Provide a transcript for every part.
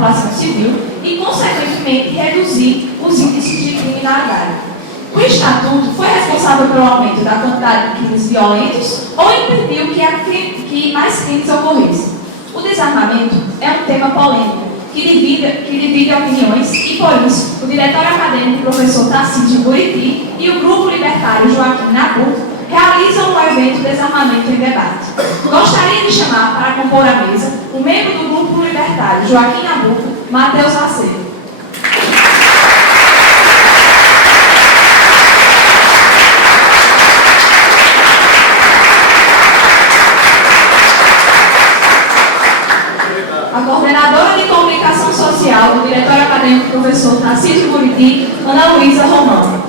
população civil e, consequentemente, reduzir os índices de criminalidade. O Estatuto foi responsável pelo aumento da quantidade de crimes violentos ou impediu que mais crimes ocorressem? O desarmamento é um tema polêmico que divide opiniões e, por isso, o diretório acadêmico professor Tarcísio Buriti e o grupo libertário Joaquim Nabuco realizam o evento Desarmamento em Debate. Gostaria de chamar para compor a mesa o membro do grupo libertário Joaquim Nabuco, Matheus Macedo. A coordenadora de comunicação social do diretório acadêmico professor Tarcísio Buriti, Ana Luísa Romão.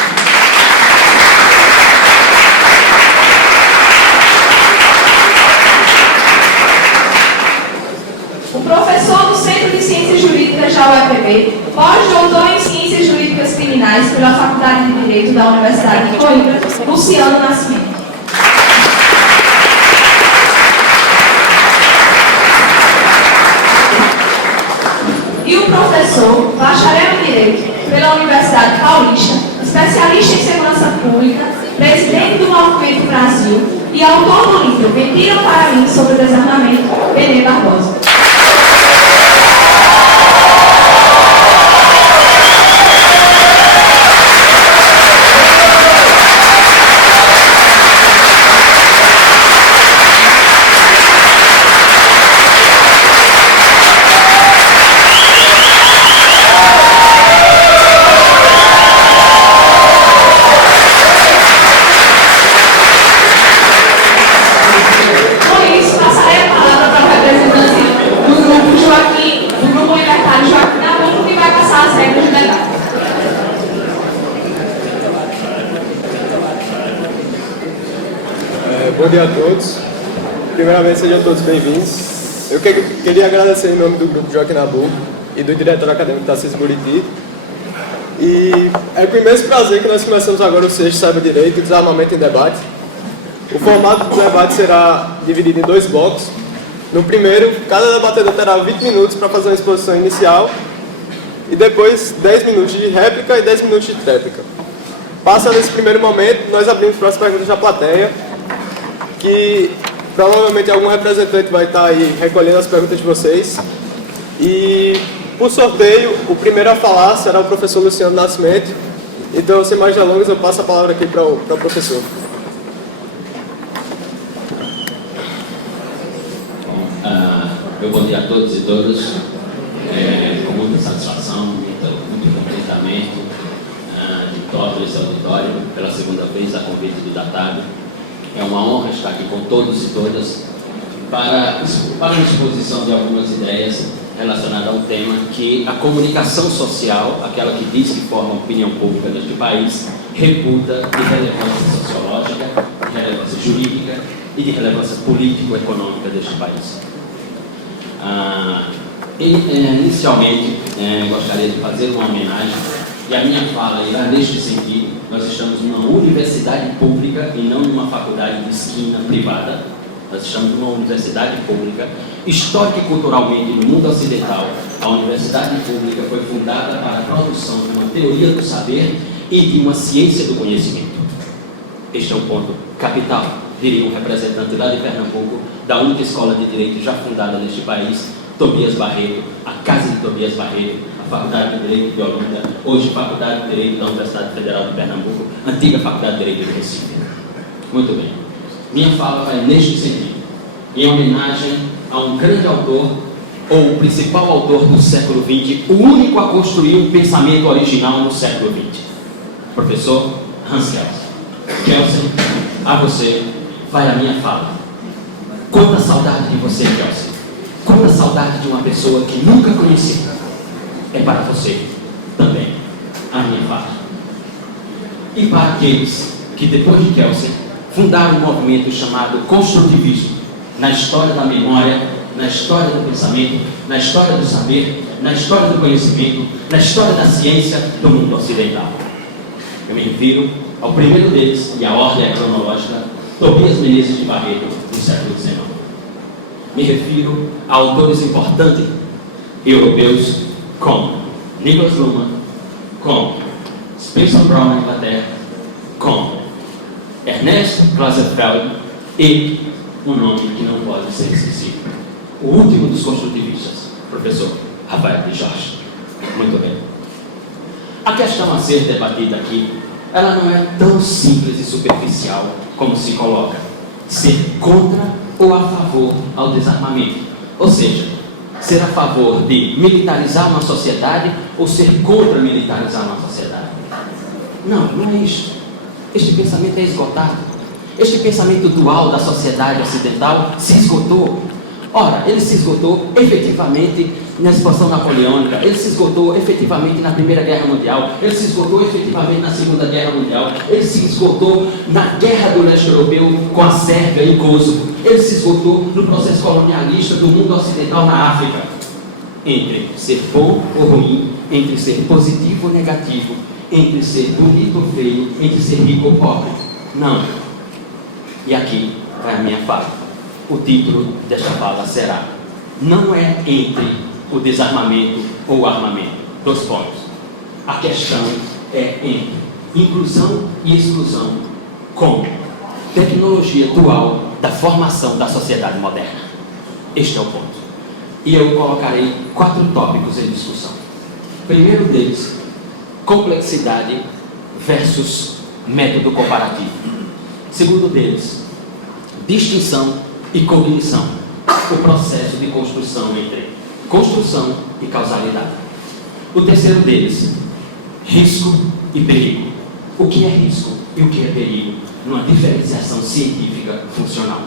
O professor do Centro de Ciências Jurídicas da UEPB, pós-doutor em Ciências Jurídicas Criminais pela Faculdade de Direito da Universidade de Coimbra, Luciano Nascimento. E o professor, bacharel em Direito pela Universidade Paulista, especialista em segurança pública, presidente do Movimento Brasil e autor do livro Mentiram para mim sobre o desarmamento, Benê Barbosa. Bom dia a todos. Primeiramente, sejam todos bem-vindos. Eu queria agradecer em nome do grupo Joaquim Nabuco e do diretor acadêmico Tarcísio Buriti. E é com imenso prazer que nós começamos agora o sexto Saiba Direito, Desarmamento em Debate. O formato do debate será dividido em 2 blocos. No primeiro, cada debatedor terá 20 minutos para fazer uma exposição inicial e depois 10 minutos de réplica e 10 minutos de tréplica. Passando esse primeiro momento, nós abrimos para as perguntas da plateia, que provavelmente algum representante vai estar aí recolhendo as perguntas de vocês. E, por sorteio, o primeiro a falar será o professor Luciano Nascimento. Então, sem mais delongas, eu passo a palavra aqui para o professor. Bom dia a todos e todas. Com muita satisfação, muito contentamento de todo esse auditório, pela segunda vez a convite do DATAB. É uma honra estar aqui com todos e todas para uma exposição de algumas ideias relacionadas a um tema que a comunicação social, aquela que diz que forma a opinião pública deste país, reputa de relevância sociológica, de relevância jurídica e de relevância político-econômica deste país. Inicialmente, gostaria de fazer uma homenagem, e a minha fala irá neste sentido. Nós estamos numa universidade pública e não numa faculdade de esquina privada. Nós estamos numa universidade pública. Histórica e culturalmente, no mundo ocidental, a universidade pública foi fundada para a produção de uma teoria do saber e de uma ciência do conhecimento. Este é um ponto capital, diria um representante lá de Pernambuco, da única escola de direito já fundada neste país, Tobias Barreto, a Casa de Tobias Barreto, a Faculdade de Direito de Olinda, hoje Faculdade de Direito da Universidade Federal de Pernambuco, antiga Faculdade de Direito de Recife. Muito bem. Minha fala vai neste sentido, em homenagem a um grande autor, ou o principal autor do século XX, o único a construir um pensamento original no século XX, professor Hans Kelsen. Kelsen, a você vai a minha fala. Quanta saudade de você, Kelsen. Quanta saudade de uma pessoa que nunca conheci. É para você também a minha fala. E para aqueles que depois de Kelsen fundaram um movimento chamado construtivismo, na história da memória, na história do pensamento, na história do saber, na história do conhecimento, na história da ciência do mundo ocidental. Eu me refiro ao primeiro deles, e a ordem é cronológica, Tobias Menezes de Barreto, do século XIX. Me refiro a autores importantes europeus como Nicholas Luhmann, como Spencer Brown na Inglaterra, como Ernest Clausewitz e um nome que não pode ser esquecido, o último dos construtivistas, professor Rafael de Jorge. Muito bem. A questão a ser debatida aqui, ela não é tão simples e superficial como se coloca. Ser contra ou a favor ao desarmamento. Ou seja, ser a favor de militarizar uma sociedade ou ser contra militarizar uma sociedade. Não é isso. Este pensamento é esgotado. Este pensamento dual da sociedade ocidental se esgotou. Ora, ele se esgotou efetivamente na expansão napoleônica, ele se esgotou efetivamente na Primeira Guerra Mundial, ele se esgotou efetivamente na Segunda Guerra Mundial, ele se esgotou na Guerra do Leste Europeu com a Sérvia e Kosovo, ele se esgotou no processo colonialista do mundo ocidental na África. Entre ser bom ou ruim, entre ser positivo ou negativo, entre ser bonito ou feio, entre ser rico ou pobre. Não. E aqui vai a minha fala. O título desta fala será: não é entre o desarmamento ou o armamento. 2 pontos. A questão é entre inclusão e exclusão com tecnologia dual da formação da sociedade moderna. Este é o ponto. E eu colocarei 4 tópicos em discussão. Primeiro deles, complexidade versus método comparativo. Segundo deles, distinção e cognição, o processo de construção entre construção e causalidade. O terceiro deles, risco e perigo. O que é risco e o que é perigo numa diferenciação científica funcional.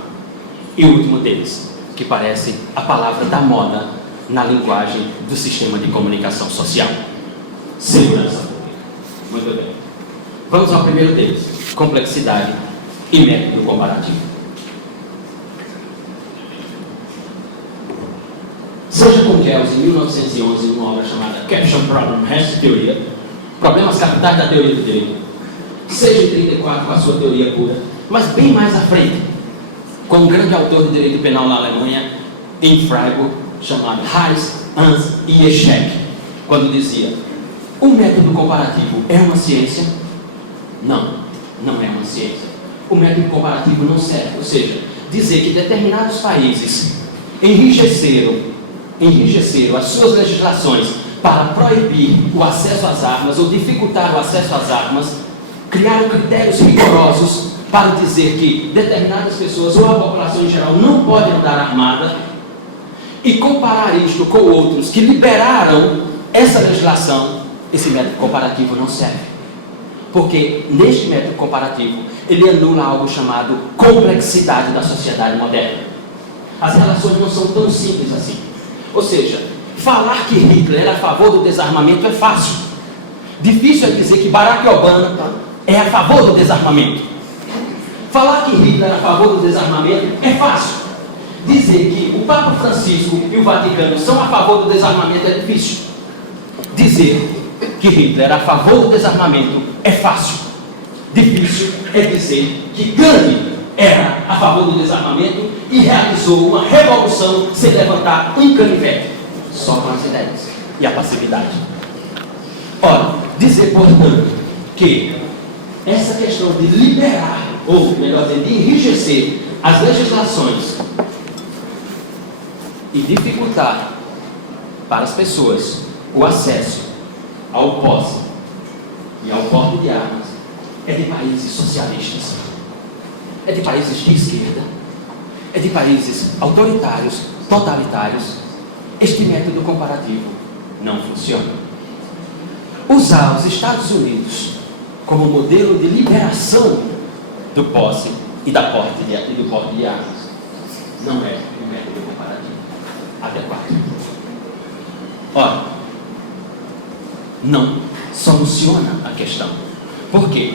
E o último deles, que parece a palavra da moda na linguagem do sistema de comunicação social: segurança pública. Muito bem. Vamos ao primeiro deles, complexidade e método comparativo. Seja com Kells em 1911, numa obra chamada Caption Problem Has Teoria, Problemas Capitais da Teoria do Direito, seja em 34 com a sua teoria pura, mas bem mais à frente, com um grande autor de direito penal na Alemanha, em Freiburg, chamado Hans Ieschek, quando dizia: o método comparativo é uma ciência? Não é uma ciência. O método comparativo não serve. Ou seja, dizer que determinados países enrijeceram as suas legislações para proibir o acesso às armas ou dificultar o acesso às armas, criaram critérios rigorosos para dizer que determinadas pessoas ou a população em geral não pode andar armada, e comparar isto com outros que liberaram essa legislação, esse método comparativo não serve. Porque neste método comparativo ele anula algo chamado complexidade da sociedade moderna. As relações não são tão simples assim. Ou seja, falar que Hitler era a favor do desarmamento é fácil. Difícil é dizer que Barack Obama é a favor do desarmamento. Falar que Hitler era a favor do desarmamento é fácil. Dizer que o Papa Francisco e o Vaticano são a favor do desarmamento é difícil. Dizer que Hitler era a favor do desarmamento é fácil. Difícil é dizer que Gandhi era a favor do desarmamento e realizou uma revolução sem levantar um canivete, só com as ideias e a passividade. Ora, dizer, portanto, que essa questão de liberar, ou melhor dizer, de enrijecer as legislações e dificultar para as pessoas o acesso ao posse e ao porte de armas é de países socialistas, é de países de esquerda, é de países autoritários, totalitários. Este método comparativo não funciona. Usar os Estados Unidos como modelo de liberação do posse e do porte de armas não é um método comparativo adequado. Ora, não soluciona a questão. Por quê?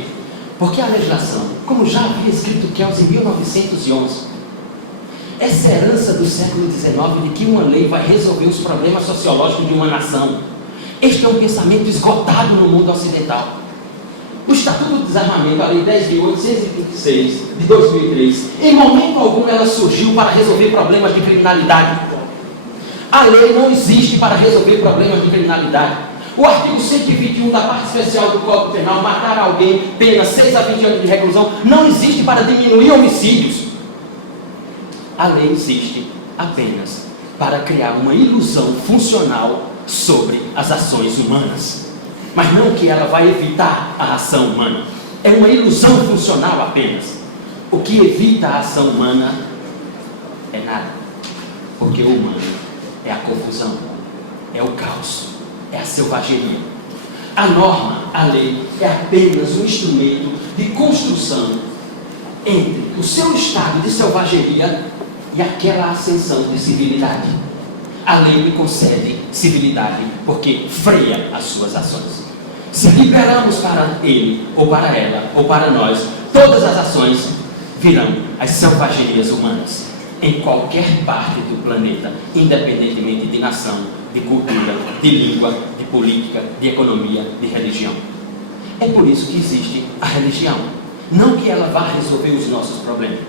Porque a legislação, como já havia escrito Kells em 1911, essa herança do século XIX de que uma lei vai resolver os problemas sociológicos de uma nação, este é um pensamento esgotado no mundo ocidental. O Estatuto do Desarmamento, a Lei 10.826 de 2003, em momento algum ela surgiu para resolver problemas de criminalidade. A lei não existe para resolver problemas de criminalidade. O artigo 121 da parte especial do Código Penal, matar alguém, pena 6 a 20 anos de reclusão, não existe para diminuir homicídios. A lei existe apenas para criar uma ilusão funcional sobre as ações humanas, mas não que ela vai evitar a ação humana. É uma ilusão funcional apenas. O que evita a ação humana é nada, porque o humano é a confusão, é o caos, é a selvageria. A norma, a lei, é apenas um instrumento de construção entre o seu estado de selvageria e aquela ascensão de civilidade. A lei lhe concede civilidade porque freia as suas ações. Se liberamos para ele, ou para ela, ou para nós, todas as ações virão as selvagerias humanas em qualquer parte do planeta, independentemente de nação, de cultura, de língua, de política, de economia, de religião. É por isso que existe a religião. Não que ela vá resolver os nossos problemas,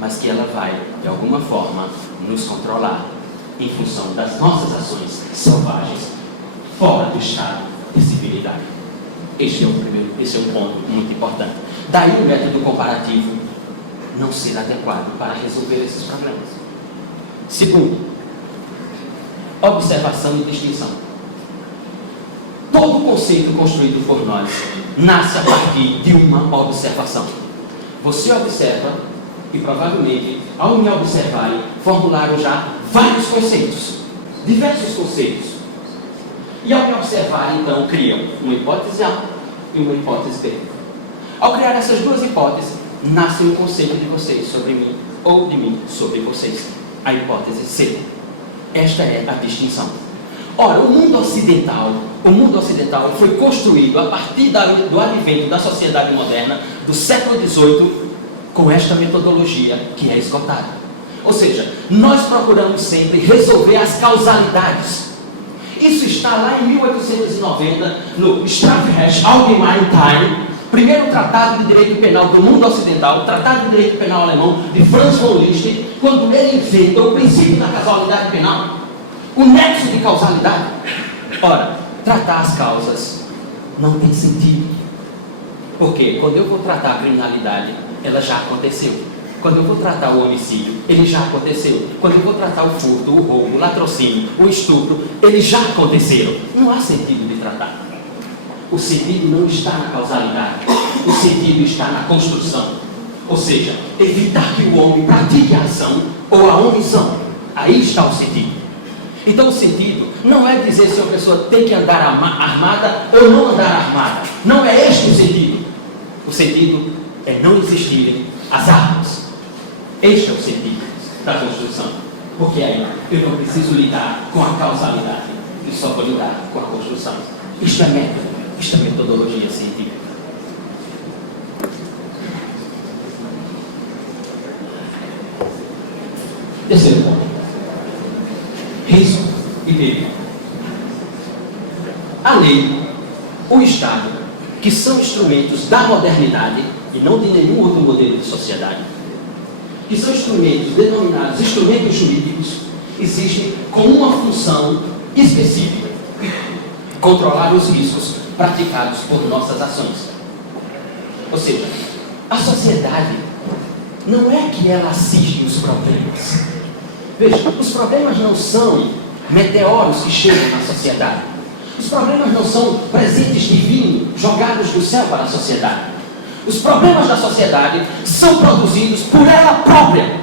mas que ela vai, de alguma forma, nos controlar em função das nossas ações selvagens, fora do estado de civilidade. Esse é um ponto muito importante. Daí o método comparativo não ser adequado para resolver esses problemas. Segundo, observação e distinção. Todo conceito construído por nós nasce a partir de uma observação. Você observa e provavelmente, ao me observarem, formularam já vários conceitos, diversos conceitos. E ao me observarem, então, criam uma hipótese A e uma hipótese B. Ao criar essas duas hipóteses, nasce um conceito de vocês sobre mim, ou de mim sobre vocês. A hipótese C. Esta é a distinção. Ora, o mundo ocidental foi construído a partir do advento da sociedade moderna do século XVIII com esta metodologia que é esgotada. Ou seja, nós procuramos sempre resolver as causalidades. Isso está lá em 1890, no Strafrecht Allgemeine, primeiro tratado de direito penal do mundo ocidental, tratado de direito penal alemão de Franz von Liszt, quando ele inventa o princípio da causalidade penal, o nexo de causalidade. Ora, tratar as causas não tem sentido, porque quando eu vou tratar a criminalidade, ela já aconteceu. Quando eu vou tratar o homicídio, ele já aconteceu. Quando eu vou tratar o furto, o roubo, o latrocínio, o estupro, eles já aconteceram. Não há sentido de tratar. O sentido não está na causalidade. O sentido está na construção. Ou seja, evitar que o homem pratique a ação ou a omissão. Aí está o sentido. Então o sentido não é dizer se uma pessoa tem que andar armada ou não andar armada. Não é este o sentido. O sentido é não existirem as armas. Este é o sentido da construção. Porque aí eu não preciso lidar com a causalidade. Eu só vou lidar com a construção. Isto é método. Isto é metodologia científica. Terceiro ponto. Risco e perigo. A lei, o Estado, que são instrumentos da modernidade e não de nenhum outro modelo de sociedade, que são instrumentos denominados instrumentos jurídicos, existem com uma função específica: controlar os riscos praticados por nossas ações. Ou seja, a sociedade não é que ela assiste os problemas. Veja, os problemas não são meteoros que chegam na sociedade. Os problemas não são presentes divinos jogados do céu para a sociedade. Os problemas da sociedade são produzidos por ela própria.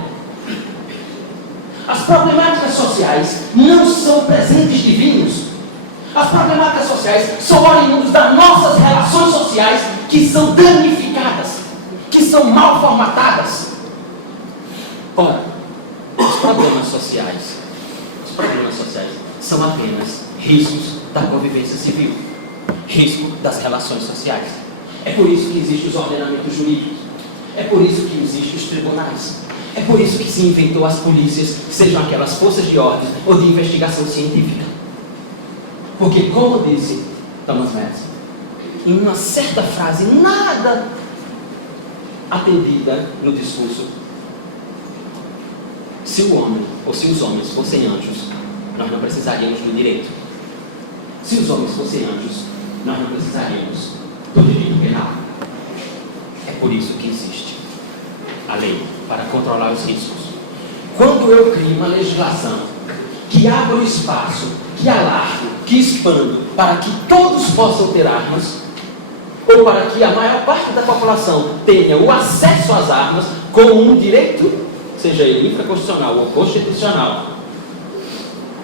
As problemáticas sociais não são presentes divinos. As problemáticas sociais são oriundas das nossas relações sociais que são danificadas, que são mal formatadas. Ora, os problemas sociais são apenas riscos da convivência civil, risco das relações sociais. É por isso que existem os ordenamentos jurídicos, é por isso que existem os tribunais, é por isso que se inventou as polícias, sejam aquelas forças de ordem ou de investigação científica. Porque, como disse Thomas Metz, em uma certa frase nada atendida no discurso, se o homem ou se os homens fossem anjos, nós não precisaríamos do direito. Se os homens fossem anjos, nós não precisaríamos do direito penal. É por isso que existe a lei, para controlar os riscos. Quando eu crio uma legislação que abra o espaço, que alargue, que expando, para que todos possam ter armas, ou para que a maior parte da população tenha o acesso às armas como um direito, seja ele infraconstitucional ou constitucional,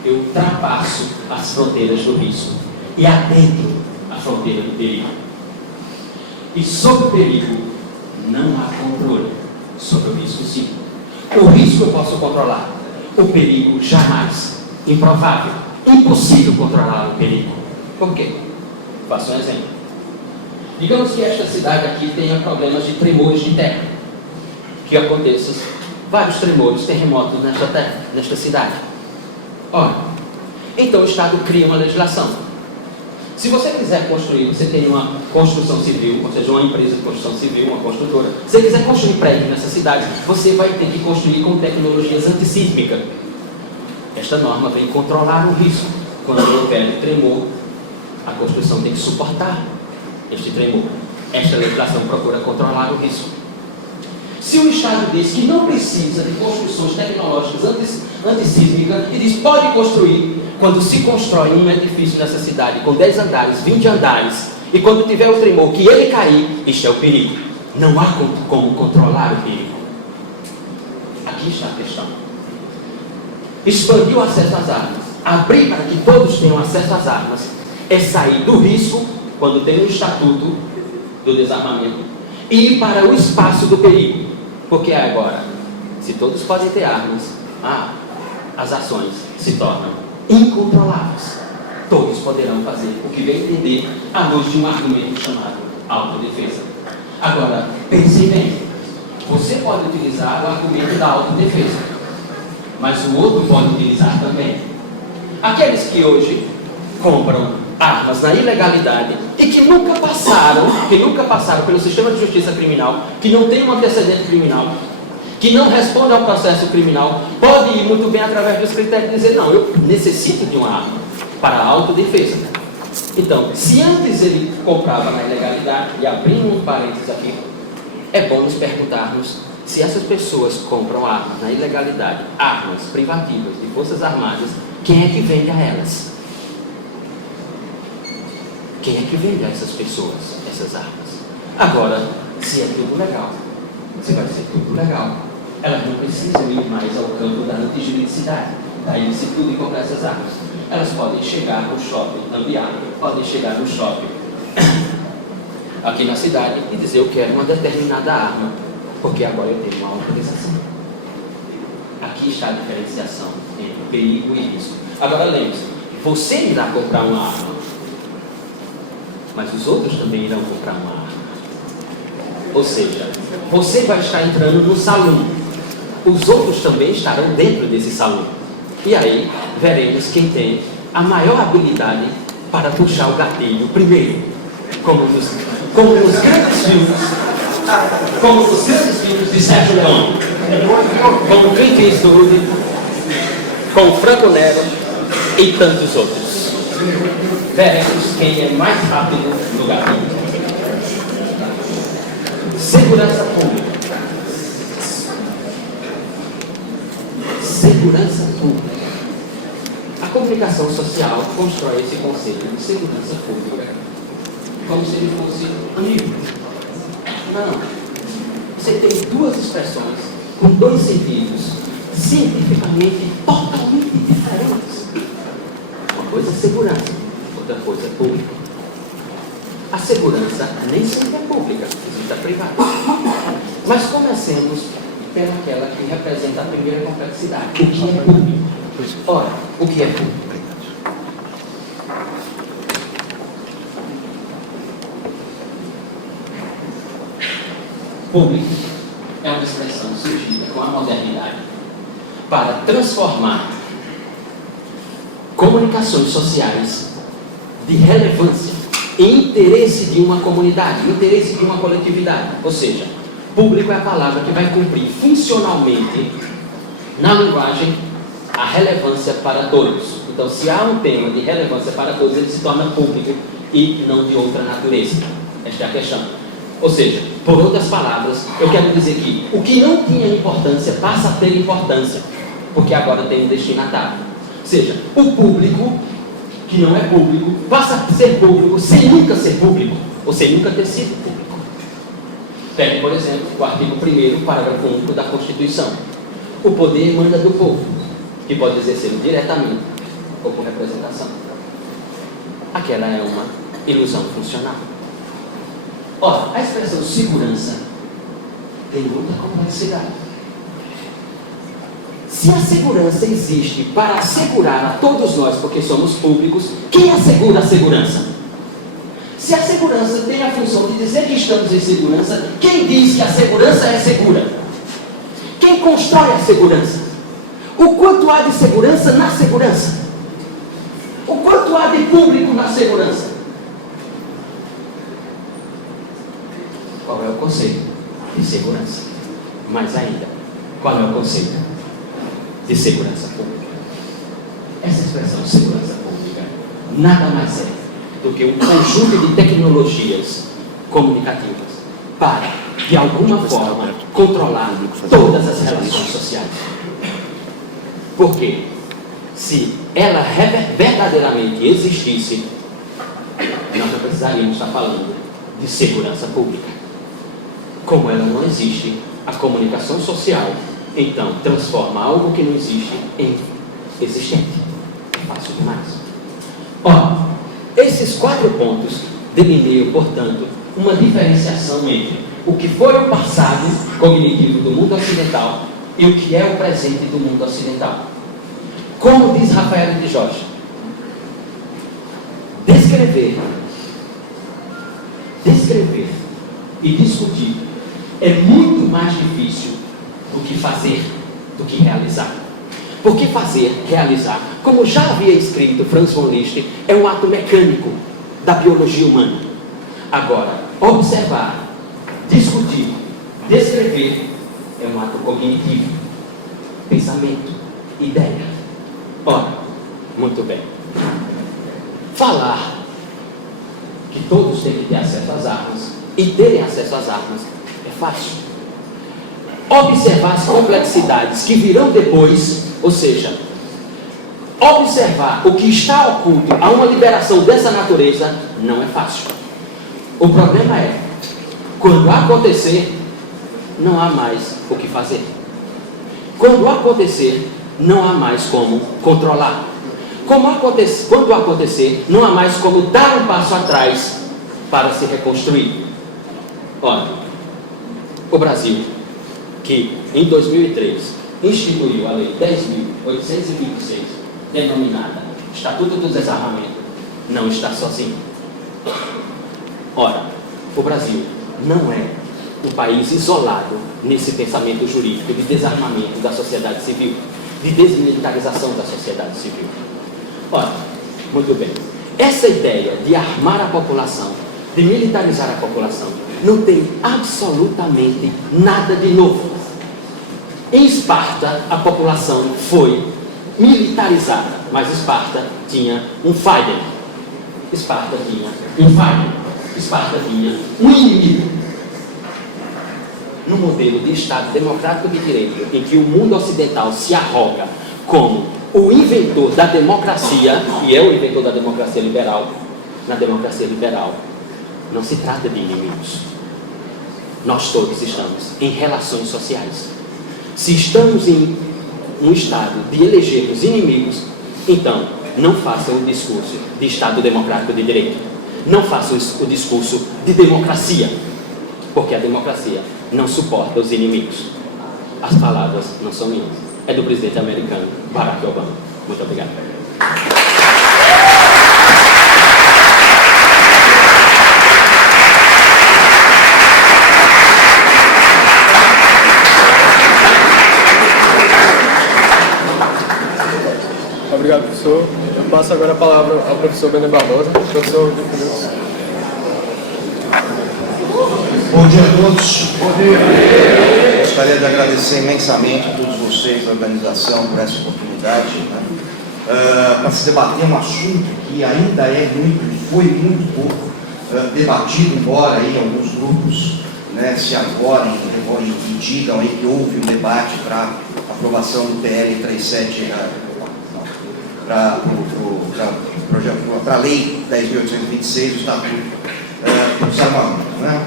eu ultrapasso as fronteiras do risco e adentro a fronteira do perigo. E sobre o perigo não há controle. Sobre o risco, sim. O risco eu posso controlar, o perigo jamais. Improvável, impossível controlar o perigo. Por quê? Faço um exemplo. Digamos que esta cidade aqui tenha problemas de tremores de terra. Que aconteçam vários tremores, terremotos nesta terra, nesta cidade. Ora, então o Estado cria uma legislação. Se você quiser construir, você tem uma construção civil, ou seja, uma empresa de construção civil, uma construtora. Se você quiser construir prédio nessa cidade, você vai ter que construir com tecnologias antissísmicas. Esta norma vem controlar o risco. Quando houver um tremor, a construção tem que suportar este tremor. Esta legislação procura controlar o risco. Se o Estado diz que não precisa de construções tecnológicas antissísmicas e diz pode construir, quando se constrói um edifício nessa cidade com 10 andares, 20 andares, e quando tiver o tremor que ele cair, isto é o perigo. Não há como controlar o perigo. Aqui está a questão. Expandir o acesso às armas, abrir para que todos tenham acesso às armas, é sair do risco, quando tem um estatuto do desarmamento, e ir para o espaço do perigo. Porque agora, se todos podem ter armas, as ações se tornam incontroláveis. Todos poderão fazer o que bem entender à luz de um argumento chamado autodefesa. Agora, pense bem, você pode utilizar o argumento da autodefesa, mas o outro pode utilizar também. Aqueles que hoje compram armas na ilegalidade e que nunca passaram pelo sistema de justiça criminal, que não tem um antecedente criminal, que não responde ao processo criminal, pode ir muito bem através dos critérios e dizer, não, eu necessito de uma arma para a autodefesa. Então, se antes ele comprava na ilegalidade, e abrindo um parênteses aqui, é bom nos perguntarmos se essas pessoas compram armas na ilegalidade, armas privativas de forças armadas, quem é que vende a elas? Quem é que vende a essas pessoas essas armas? Agora, se é tudo legal, se vai ser tudo legal, elas não precisam ir mais ao campo da antijuridicidade, da ilicitude e comprar essas armas. Elas podem chegar no shopping, podem chegar no shopping aqui na cidade e dizer, eu quero uma determinada arma, porque agora eu tenho uma autorização. Aqui está a diferenciação entre perigo e risco. Agora lembre-se, você irá comprar uma arma, mas os outros também irão comprar uma arma. Ou seja, você vai estar entrando no salão, os outros também estarão dentro desse salão. E aí, veremos quem tem a maior habilidade para puxar o gatilho primeiro, como nos grandes filmes de Sérgio Leone, como Clint Eastwood, com Franco Nero e tantos outros. Veremos quem é mais rápido no gatilho. Segurança pública. Segurança pública. A comunicação social constrói esse conceito de segurança pública como se ele fosse amigo. Não. Você tem duas expressões com dois sentidos cientificamente totalmente diferentes. Uma coisa é segurança, outra coisa é pública. A segurança nem sempre é pública, existe a privada. Mas comecemos pelaquela que representa a primeira complexidade. O que é público? Ora, o que é público? Público é uma expressão surgida com a modernidade para transformar comunicações sociais de relevância em interesse de uma comunidade, interesse de uma coletividade. Ou seja, público é a palavra que vai cumprir funcionalmente, na linguagem, a relevância para todos. Então, se há um tema de relevância para todos, ele se torna público e não de outra natureza. Esta é a questão. Ou seja, por outras palavras, eu quero dizer que o que não tinha importância passa a ter importância, porque agora tem um destinatário. Ou seja, o público, que não é público, passa a ser público sem nunca ser público, ou sem nunca ter sido público. Pegue, por exemplo, o artigo 1º, parágrafo único da Constituição. O poder emana do povo, que pode exercê-lo diretamente ou por representação. Aquela é uma ilusão funcional. Ora, a expressão segurança tem muita complexidade. Se a segurança existe para assegurar a todos nós, porque somos públicos, quem assegura a segurança? Se a segurança tem a função de dizer que estamos em segurança, quem diz que a segurança é segura? Quem constrói a segurança? O quanto há de segurança na segurança? O quanto há de público na segurança? Qual é o conceito de segurança? Mais ainda, qual é o conceito de segurança pública? Essa expressão segurança pública nada mais é do que um conjunto de tecnologias comunicativas para, de alguma forma, controlar todas as relações sociais. Porque se ela verdadeiramente existisse, nós não precisaríamos estar falando de segurança pública. Como ela não existe, a comunicação social, então, transforma algo que não existe em existente. Fácil demais. Ora, esses 4 pontos delineiam, portanto, uma diferenciação entre o que foi o passado cognitivo do mundo ocidental e o que é o presente do mundo ocidental. Como diz Rafael de Jorge, descrever e discutir é muito mais difícil do que fazer, do que realizar. Porque fazer, realizar, como já havia escrito Franz von Liszt, é um ato mecânico da biologia humana. Agora, observar, discutir, descrever é um ato cognitivo, pensamento, ideia. Ora, muito bem. Falar que todos têm que ter acesso às armas e terem acesso às armas é fácil. Observar as complexidades que virão depois, ou seja, observar o que está oculto a uma liberação dessa natureza, não é fácil. O problema é, quando acontecer, não há mais o que fazer. Quando acontecer, não há mais como controlar. Quando acontecer, não há mais como dar um passo atrás para se reconstruir. Olha, o Brasil, que em 2003 instituiu a Lei 10.826, denominada Estatuto do Desarmamento, não está sozinho. Ora, o Brasil não é um país isolado nesse pensamento jurídico de desarmamento da sociedade civil, de desmilitarização da sociedade civil. Ora, muito bem, essa ideia de armar a população, de militarizar a população, não tem absolutamente nada de novo. Em Esparta, a população foi militarizada, mas Esparta tinha um Feind. Esparta tinha um Feind. Esparta tinha um inimigo. No modelo de Estado democrático de direito, em que o mundo ocidental se arroga como o inventor da democracia, e é o inventor da democracia liberal, na democracia liberal, não se trata de inimigos. Nós todos estamos em relações sociais. Se estamos em um estado de elegermos inimigos, então não façam o discurso de Estado democrático de direito. Não façam o discurso de democracia, porque a democracia não suporta os inimigos. As palavras não são minhas, é do presidente americano Barack Obama. Muito obrigado. Obrigado, professor. Eu passo agora a palavra ao professor Benê Barbosa. Professor, 20 minutos. Bom dia a todos. Bom dia. Gostaria de agradecer imensamente a todos vocês, a organização, por essa oportunidade. para se debater um assunto que ainda foi muito pouco debatido, embora aí alguns grupos, né, se agorem e digam aí que houve um debate para aprovação do PL 37, para a Lei 10.826, o Estatuto do Desarmamento. Né?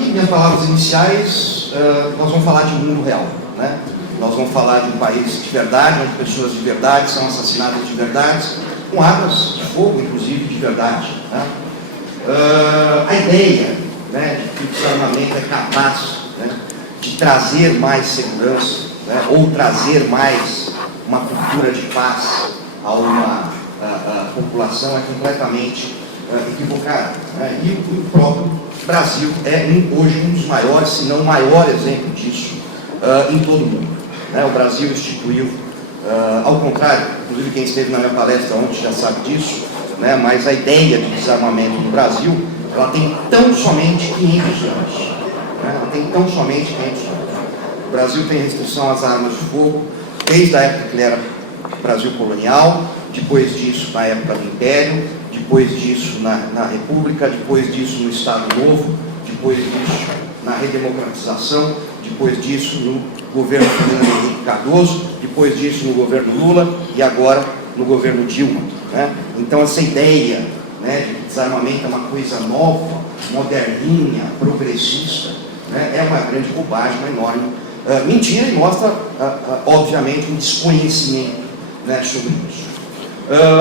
E minhas palavras iniciais, nós vamos falar de um mundo real. Né? Nós vamos falar de um país de verdade, onde pessoas de verdade são assassinadas de verdade, com armas de fogo, inclusive, de verdade. Né? A ideia, né, de que o desarmamento é capaz, né, de trazer mais segurança, né, ou trazer mais uma cultura de paz a uma população é completamente equivocada. Né? E o próprio Brasil é hoje um dos maiores, se não o maior exemplo disso em todo o mundo. Né? O Brasil instituiu, ao contrário, inclusive quem esteve na minha palestra ontem já sabe disso, né? Mas a ideia de desarmamento no Brasil, ela tem tão somente 500 anos. Né? Ela tem tão somente 500 anos. O Brasil tem restrição às armas de fogo desde a época que ele era Brasil colonial, depois disso na época do Império, depois disso na República, depois disso no Estado Novo, depois disso na redemocratização, depois disso no governo Fernando Henrique Cardoso, depois disso no governo Lula e agora no governo Dilma. Né? Então essa ideia, né, de que desarmamento é uma coisa nova, moderninha, progressista, né, é uma grande bobagem, uma enorme mentira, e mostra, obviamente, um desconhecimento, né, sobre isso.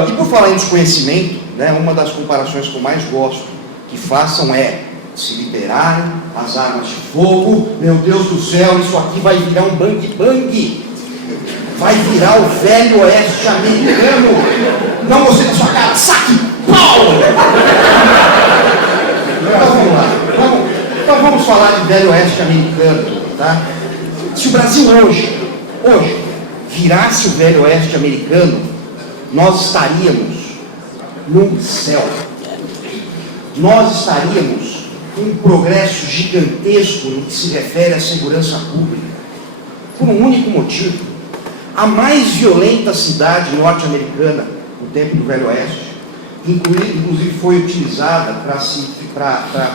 E por falar em desconhecimento, né, uma das comparações que eu mais gosto que façam é: se liberarem as armas de fogo, meu Deus do céu, isso aqui vai virar um bang-bang, vai virar o velho oeste americano. Não, você na sua cara, saque, pau! Então vamos lá, então vamos falar de velho oeste americano, tá? Se o Brasil hoje virasse o velho oeste americano, nós estaríamos no céu. Nós estaríamos com um progresso gigantesco no que se refere à segurança pública, por um único motivo. A mais violenta cidade norte-americana no tempo do Velho Oeste, inclusive foi utilizada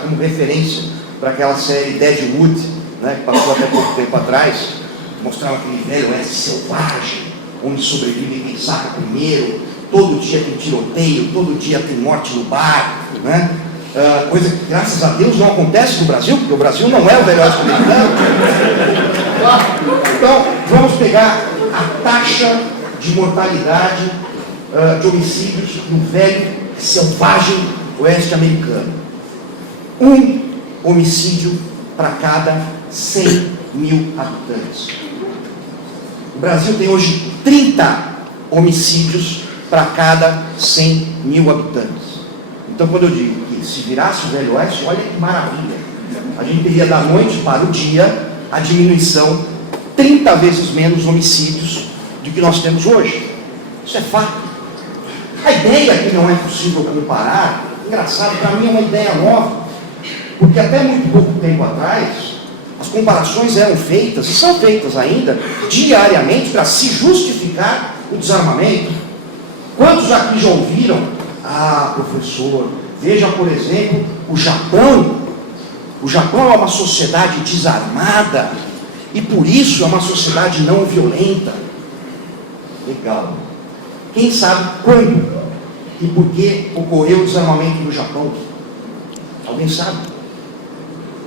como referência para aquela série Deadwood, né, que passou até pouco tempo atrás, mostrava aquele Velho Oeste selvagem, onde sobrevive quem saca primeiro, todo dia tem tiroteio, todo dia tem morte no bar, né? Coisa que, graças a Deus, não acontece no Brasil, porque o Brasil não é o Velho Oeste americano. Então, vamos pegar a taxa de mortalidade de homicídios no velho, selvagem oeste americano. 1 homicídio para cada 100 mil habitantes. O Brasil tem hoje 30 homicídios para cada 100 mil habitantes. Então, quando eu digo que se virasse o Velho Oeste, olha que maravilha. A gente teria da noite para o dia a diminuição 30 vezes menos homicídios do que nós temos hoje. Isso é fato. A ideia que não é possível comparar, engraçado, para mim é uma ideia nova, porque até muito pouco tempo atrás, as comparações eram feitas, e são feitas ainda, diariamente, para se justificar o desarmamento. Quantos aqui já ouviram? Ah, professor, veja, por exemplo, o Japão. O Japão é uma sociedade desarmada e por isso é uma sociedade não violenta. Legal. Quem sabe quando e por que ocorreu o desarmamento do Japão? Alguém sabe?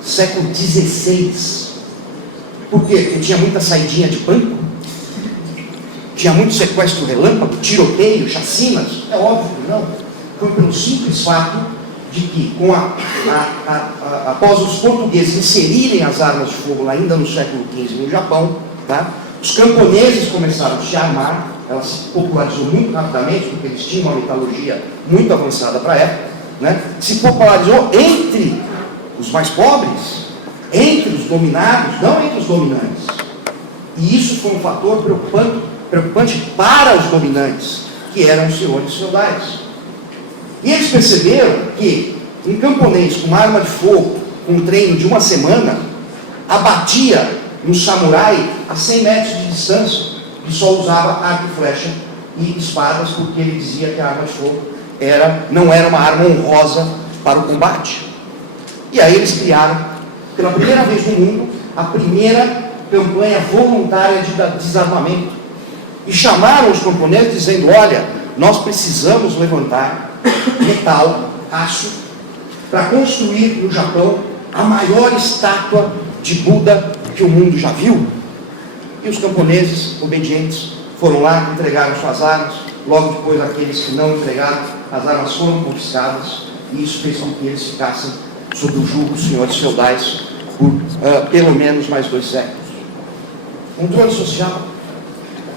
Século XVI. Por quê? Porque tinha muita saidinha de banco, tinha muito sequestro relâmpago, tiroteio, chacinas. É óbvio que não. Foi pelo simples fato de que, após os portugueses inserirem as armas de fogo ainda no século XV no Japão, tá? Os camponeses começaram a se armar, ela se popularizou muito rapidamente, porque eles tinham uma metalurgia muito avançada para a época, né? Se popularizou entre os mais pobres, entre os dominados, não entre os dominantes. E isso foi um fator preocupante para os dominantes, que eram os senhores feudais. E eles perceberam que um camponês com uma arma de fogo, com um treino de uma semana, abatia um samurai a 100 metros de distância, que só usava arco e flecha e espadas, porque ele dizia que a arma de fogo não era uma arma honrosa para o combate. E aí eles criaram, pela primeira vez no mundo, a primeira campanha voluntária de desarmamento. E chamaram os camponeses dizendo: olha, nós precisamos levantar metal, aço, para construir no Japão a maior estátua de Buda que o mundo já viu. E os camponeses obedientes foram lá, entregaram suas armas. Logo depois, aqueles que não entregaram, as armas foram confiscadas, e isso fez com que eles ficassem sob o jugo dos senhores feudais por pelo menos mais 2 séculos. Controle social.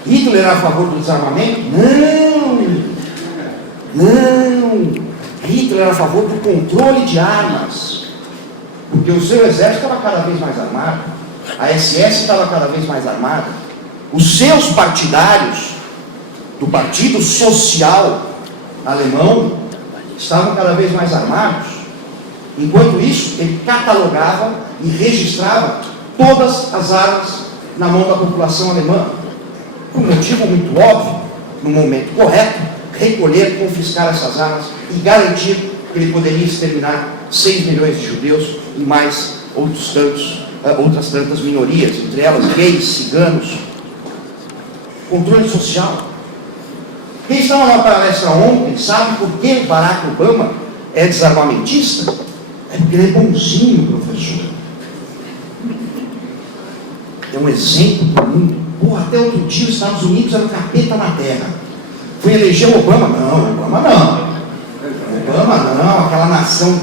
Hitler era a favor do desarmamento? Não. Hitler era a favor do controle de armas, porque o seu exército estava cada vez mais armado, a SS estava cada vez mais armada, os seus partidários do Partido Social Alemão estavam cada vez mais armados. Enquanto isso, ele catalogava e registrava todas as armas na mão da população alemã, por um motivo muito óbvio: no momento correto, recolher, confiscar essas armas e garantir que ele poderia exterminar 6 milhões de judeus e mais outras tantas minorias, entre elas gays, ciganos. Controle social. Quem estava na palestra ontem sabe por que o Barack Obama é desarmamentista? É porque ele é bonzinho, professor. É um exemplo para o mundo. Até outro dia os Estados Unidos eram capeta na terra. Foi eleger o Obama? Não, aquela nação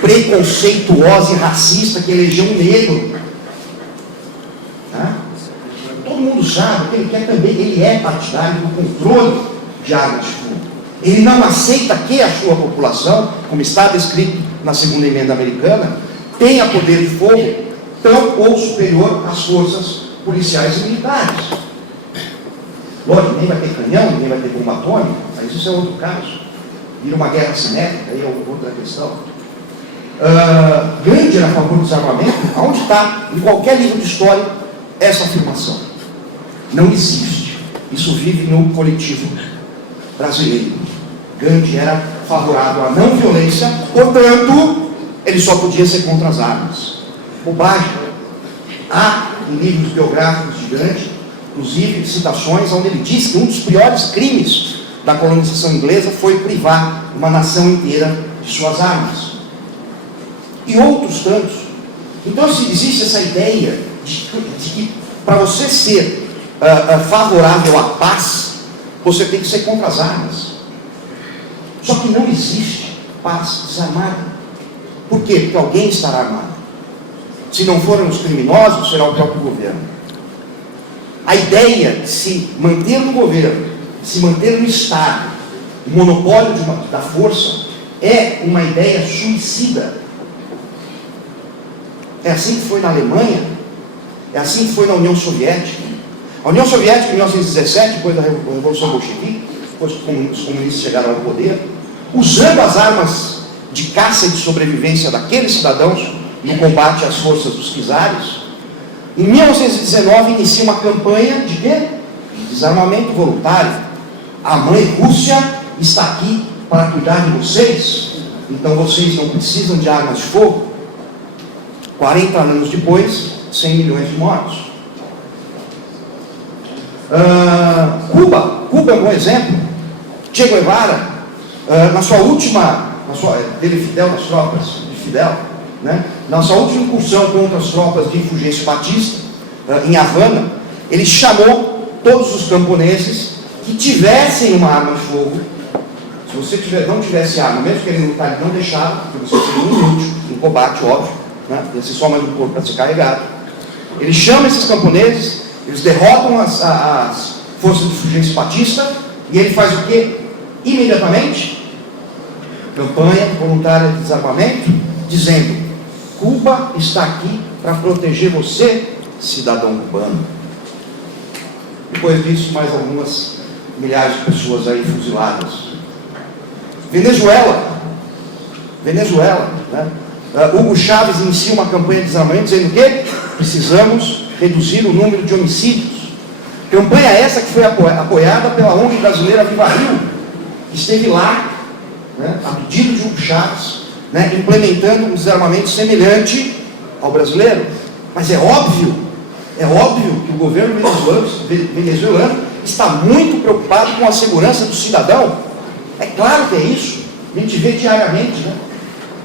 preconceituosa e racista que elegeu um negro. Todo mundo sabe que ele quer também, ele é partidário do controle de armas de fogo. Ele não aceita que a sua população, como está descrito na segunda emenda americana, tenha poder de fogo tão ou superior às forças policiais e militares. Lógico, nem vai ter canhão, nem vai ter bomba atômica, mas isso é outro caso. Vira uma guerra cinética, aí é outra questão. Gandhi era a favor do desarmamento. Aonde está, em qualquer livro de história, essa afirmação? Não existe. Isso vive no coletivo brasileiro. Gandhi era favorável à não violência, portanto, ele só podia ser contra as armas. Bobagem. Há em livros biográficos de Gandhi, inclusive citações onde ele diz que um dos piores crimes da colonização inglesa foi privar uma nação inteira de suas armas. E outros tantos. Então, se existe essa ideia de que para você ser favorável à paz, você tem que ser contra as armas. Só que não existe paz desarmada. Por quê? Porque alguém estará armado. Se não forem os criminosos, será o próprio governo. A ideia de se manter no governo, de se manter no Estado, o monopólio da força, é uma ideia suicida. É assim que foi na Alemanha, é assim que foi na União Soviética. A União Soviética, em 1917, depois da Revolução Bolchevique, depois que os comunistas chegaram ao poder, usando as armas de caça e de sobrevivência daqueles cidadãos no combate às forças dos czares, em 1919 inicia uma campanha de quê? Desarmamento voluntário. A mãe Rússia está aqui para cuidar de vocês, então vocês não precisam de armas de fogo. 40 anos depois, 100 milhões de mortos. Cuba é um bom exemplo. Che Guevara, teve Fidel nas tropas de Fidel, né? Na sua última incursão contra as tropas de Fulgêncio Batista, em Havana, ele chamou todos os camponeses que tivessem uma arma de fogo. Se você não tivesse arma, mesmo querendo lutar, ele não deixava, porque você seria inútil no combate, óbvio, né? Ia ser só mais um corpo para ser carregado. Ele chama esses camponeses, eles derrotam as forças de Fulgêncio Batista, e ele faz o quê? Imediatamente, campanha voluntária de desarmamento, dizendo: Cuba está aqui para proteger você, cidadão cubano. Depois disso, mais algumas milhares de pessoas aí fuziladas. Venezuela, né? Hugo Chávez inicia uma campanha de desarmamento dizendo que precisamos reduzir o número de homicídios. Campanha essa que foi apoiada pela ONG brasileira Viva Rio, que esteve lá, né, a pedido de Hugo Chávez, né, implementando um desarmamento semelhante ao brasileiro. Mas é óbvio que o governo venezuelano está muito preocupado com a segurança do cidadão. É claro que é isso. A gente vê diariamente, né,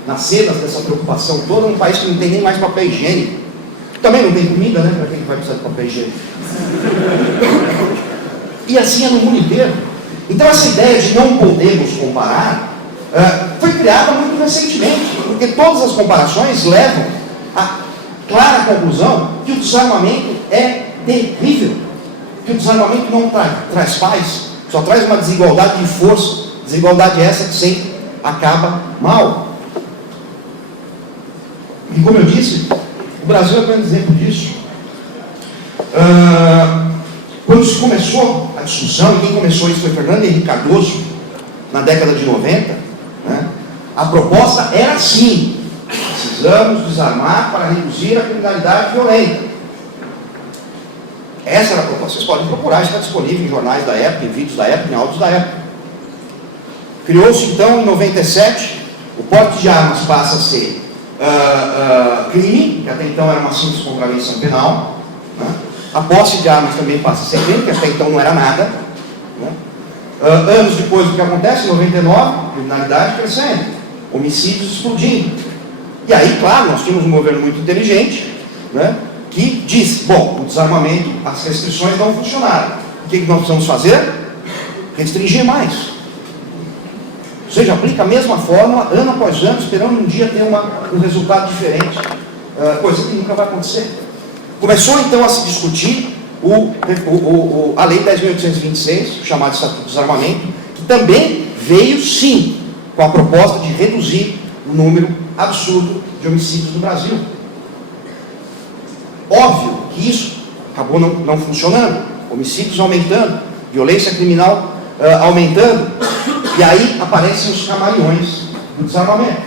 nas cenas dessa preocupação toda, num país que não tem nem mais papel higiênico. Também não tem comida, né? Para quem vai precisar de papel higiênico? E assim é no mundo inteiro. Então essa ideia de não podemos comparar foi criada muito recentemente, porque todas as comparações levam à clara conclusão que o desarmamento é terrível, que o desarmamento não traz paz, só traz uma desigualdade de força, desigualdade essa que sempre acaba mal. E como eu disse, o Brasil é um grande exemplo disso. Quando se começou a discussão, e quem começou isso foi Fernando Henrique Cardoso, na década de 90, né, a proposta era assim: precisamos desarmar para reduzir a criminalidade violenta. Essa era a proposta. Vocês podem procurar, está disponível em jornais da época, em vídeos da época, em áudios da época. Criou-se então, em 97, o porte de armas passa a ser crime, que até então era uma simples contravenção penal, né? A posse de armas também passa a ser crime, que até então não era nada, né? Anos depois, o que acontece? Em 99, criminalidade crescendo, homicídios explodindo. E aí, claro, nós tínhamos um governo muito inteligente, né, que disse: bom, o desarmamento, as restrições não funcionaram. O que nós precisamos fazer? Restringir mais. Ou seja, aplica a mesma fórmula, ano após ano, esperando um dia ter um resultado diferente, coisa que nunca vai acontecer. Começou então a se discutir a Lei 10.826, chamada Estatuto do Desarmamento, que também veio, sim, com a proposta de reduzir o número absurdo de homicídios no Brasil. Óbvio que isso acabou não funcionando, homicídios aumentando, violência criminal aumentando, e aí aparecem os camaleões do desarmamento,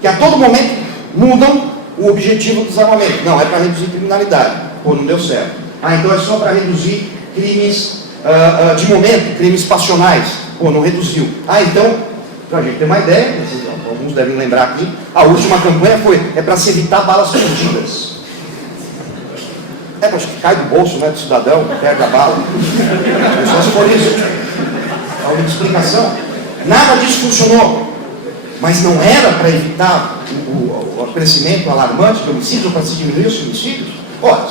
que a todo momento mudam o objetivo do desarmamento. Não, é para reduzir criminalidade. Pô, não deu certo. Então é só para reduzir crimes de momento, crimes passionais. Pô, não reduziu. Então, para a gente ter uma ideia, alguns devem lembrar aqui, a última campanha é para se evitar balas perdidas. Acho que cai do bolso, né, do cidadão, perde a bala. Só se for isso. Alguma explicação? Nada disso funcionou. Mas não era para evitar o crescimento alarmante de homicídios, ou para se diminuir os homicídios? Ora,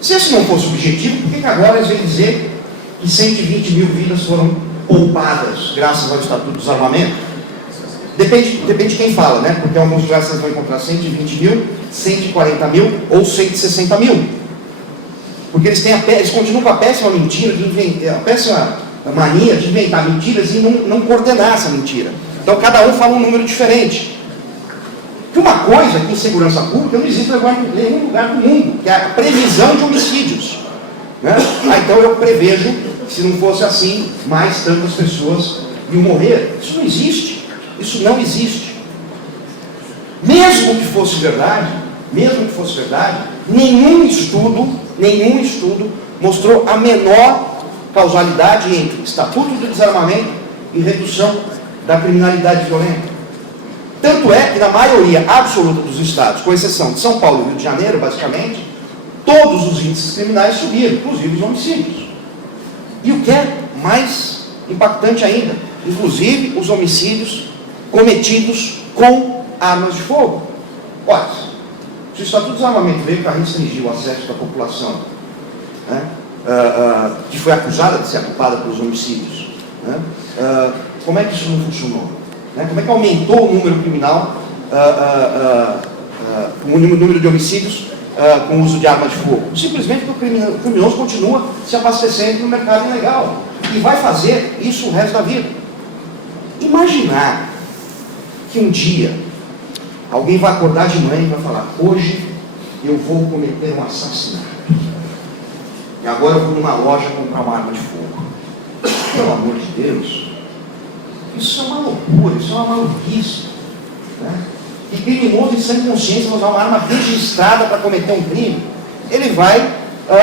se esse não fosse o objetivo, por que agora eles vêm dizer que 120 mil vidas foram poupadas graças ao Estatuto do Desarmamento? Depende de quem fala, né? Porque em alguns lugares vocês vão encontrar 120 mil, 140 mil ou 160 mil. Porque eles continuam com a péssima mentira, a péssima mania de inventar mentiras e não coordenar essa mentira. Então cada um fala um número diferente. Que uma coisa que em segurança pública não existe em nenhum lugar do mundo, que é a previsão de homicídios, né? Então eu prevejo que se não fosse assim, mais tantas pessoas iam morrer. Isso não existe. Isso não existe. Mesmo que fosse verdade, nenhum estudo mostrou a menor causalidade entre Estatuto do Desarmamento e redução da criminalidade violenta. Tanto é que na maioria absoluta dos estados, com exceção de São Paulo e Rio de Janeiro, basicamente, todos os índices criminais subiram, inclusive os homicídios. E o que é mais impactante ainda, inclusive os homicídios cometidos com armas de fogo. Olha, se o Estatuto do Desarmamento veio para restringir o acesso da população, né, que foi acusada de ser culpada pelos homicídios, né, como é que isso não funcionou? Né? Como é que aumentou o número criminal, o número de homicídios com o uso de arma de fogo? Simplesmente porque o criminoso continua se abastecendo no mercado ilegal e vai fazer isso o resto da vida. Imaginar que um dia alguém vai acordar de manhã e vai falar: hoje eu vou cometer um assassinato e agora eu vou numa loja comprar uma arma de fogo. Pelo amor de Deus, isso é uma loucura, isso é uma maluquice, né? E criminoso sem consciência vai usar uma arma registrada para cometer um crime, ele vai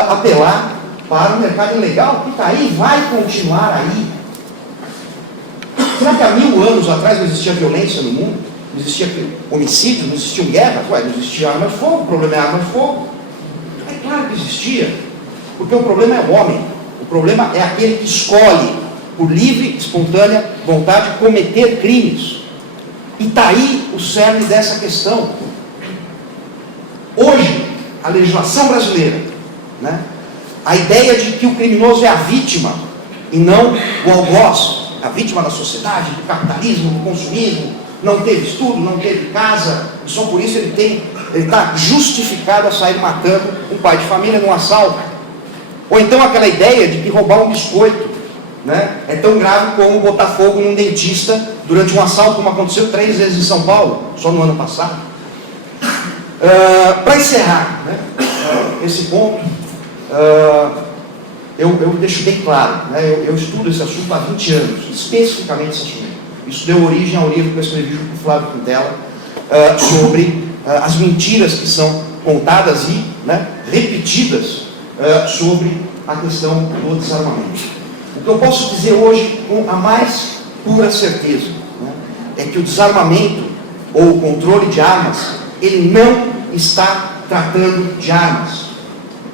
apelar para o mercado ilegal, que está aí e vai continuar aí. Será que há 1000 anos atrás não existia violência no mundo? Não existia homicídio, não existiam guerras? Ué, não existia arma de fogo, o problema é arma de fogo. É claro que existia, porque o problema é o homem. O problema é aquele que escolhe, por livre, espontânea vontade, cometer crimes. E está aí o cerne dessa questão. Hoje, a legislação brasileira, né, a ideia de que o criminoso é a vítima e não o algoz, a vítima da sociedade, do capitalismo, do consumismo, não teve estudo, não teve casa, e só por isso ele está justificado a sair matando um pai de família num assalto. Ou então aquela ideia de que roubar um biscoito, né, é tão grave como botar fogo num dentista durante um assalto, como aconteceu 3 vezes em São Paulo, só no ano passado. Para encerrar, né, esse ponto, eu deixo bem claro, né, eu estudo esse assunto há 20 anos, especificamente esse assunto. Isso deu origem ao livro que eu escrevi junto com o Flávio Quintela, sobre as mentiras que são contadas e, né, repetidas sobre a questão do desarmamento. O que eu posso dizer hoje com a mais pura certeza, né, é que o desarmamento ou o controle de armas, ele não está tratando de armas,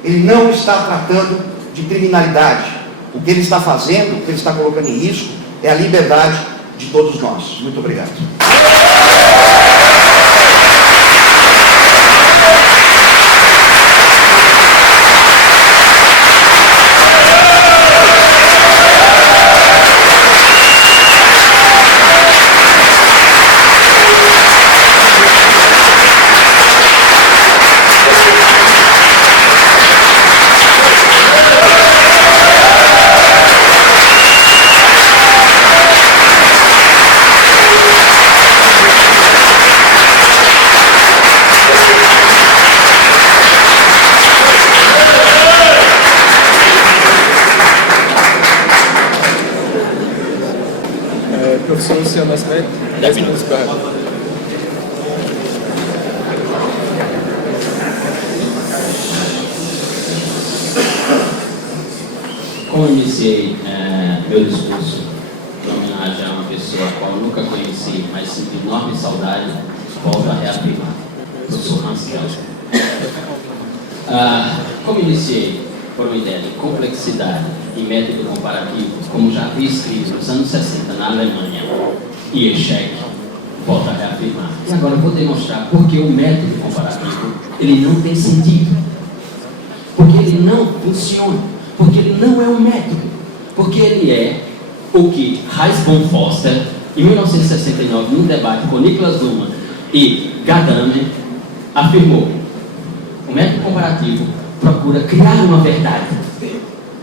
ele não está tratando de criminalidade. O que ele está fazendo, o que ele está colocando em risco, é a liberdade de todos nós. Muito obrigado. Professor Luciano Nascimento, 10 minutos para Como iniciei meu discurso em homenagem a uma pessoa a qual eu nunca conheci, mas sinto enorme saudade, volto a reafirmar, professor Hans Kelsen. Como iniciei por uma ideia de complexidade e método comparativo, como já havia escrito nos anos 60 na Alemanha, e Eshek, volto a reafirmar. E agora eu vou demonstrar porque o método comparativo ele não tem sentido, porque ele não funciona, porque ele não é um método, porque ele é o que Heinz von Foster, em 1969, num debate com Niklas Luhmann e Gadamer, afirmou. O método comparativo procura criar uma verdade.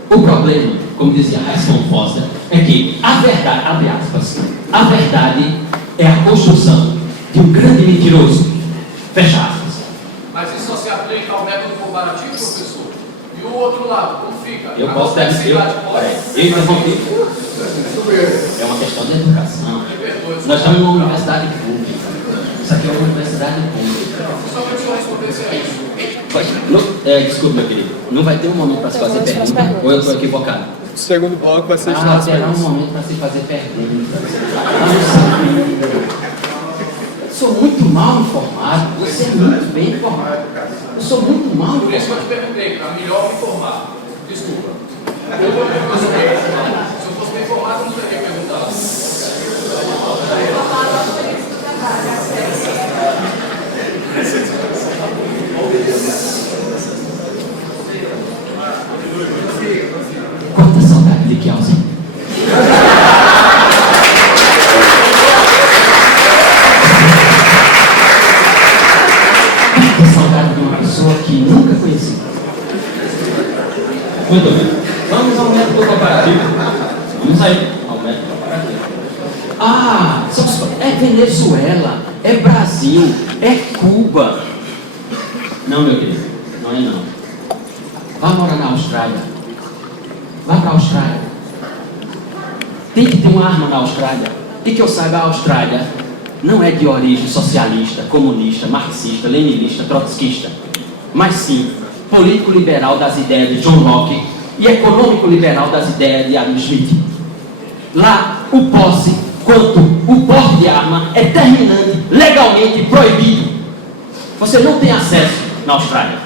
O problema, como dizia Heinz von Foster, é que a verdade, abre aspas, a verdade é a construção de um grande mentiroso, fecha aspas. Mas isso só se aplica ao método comparativo, professor? E o outro lado, como fica? Eu posso ter é uma questão de educação. Nós estamos numa universidade pública. Isso aqui é uma universidade pública. Só para o senhor responder a isso. Desculpe, meu querido. Não vai ter um momento para se fazer pergunta? Ou eu estou equivocado? o segundo bloco vai ser terá um momento para se fazer perguntas. Eu sou muito mal informado. Você é muito bem informado. Eu sou muito mal informado. Por isso que eu te perguntei, para melhor me informar. Desculpa. Se eu fosse bem informado, não teria perguntado. Quanta saudade de Kelsen. Quanta saudade de uma pessoa que nunca conheci. Muito bem. Vamos ao método comparativo. Vamos aí ao método comparativo. É Venezuela, é Brasil, é Cuba. Não, meu querido, não é não. Vá morar na Austrália. Vá para a Austrália. Tem que ter uma arma na Austrália. E que eu saiba, a Austrália não é de origem socialista, comunista, marxista, leninista, trotskista, mas sim político liberal das ideias de John Locke e econômico liberal das ideias de Adam Smith. Lá, o posse quanto o porte de arma é terminante, legalmente proibido. Você não tem acesso na Austrália.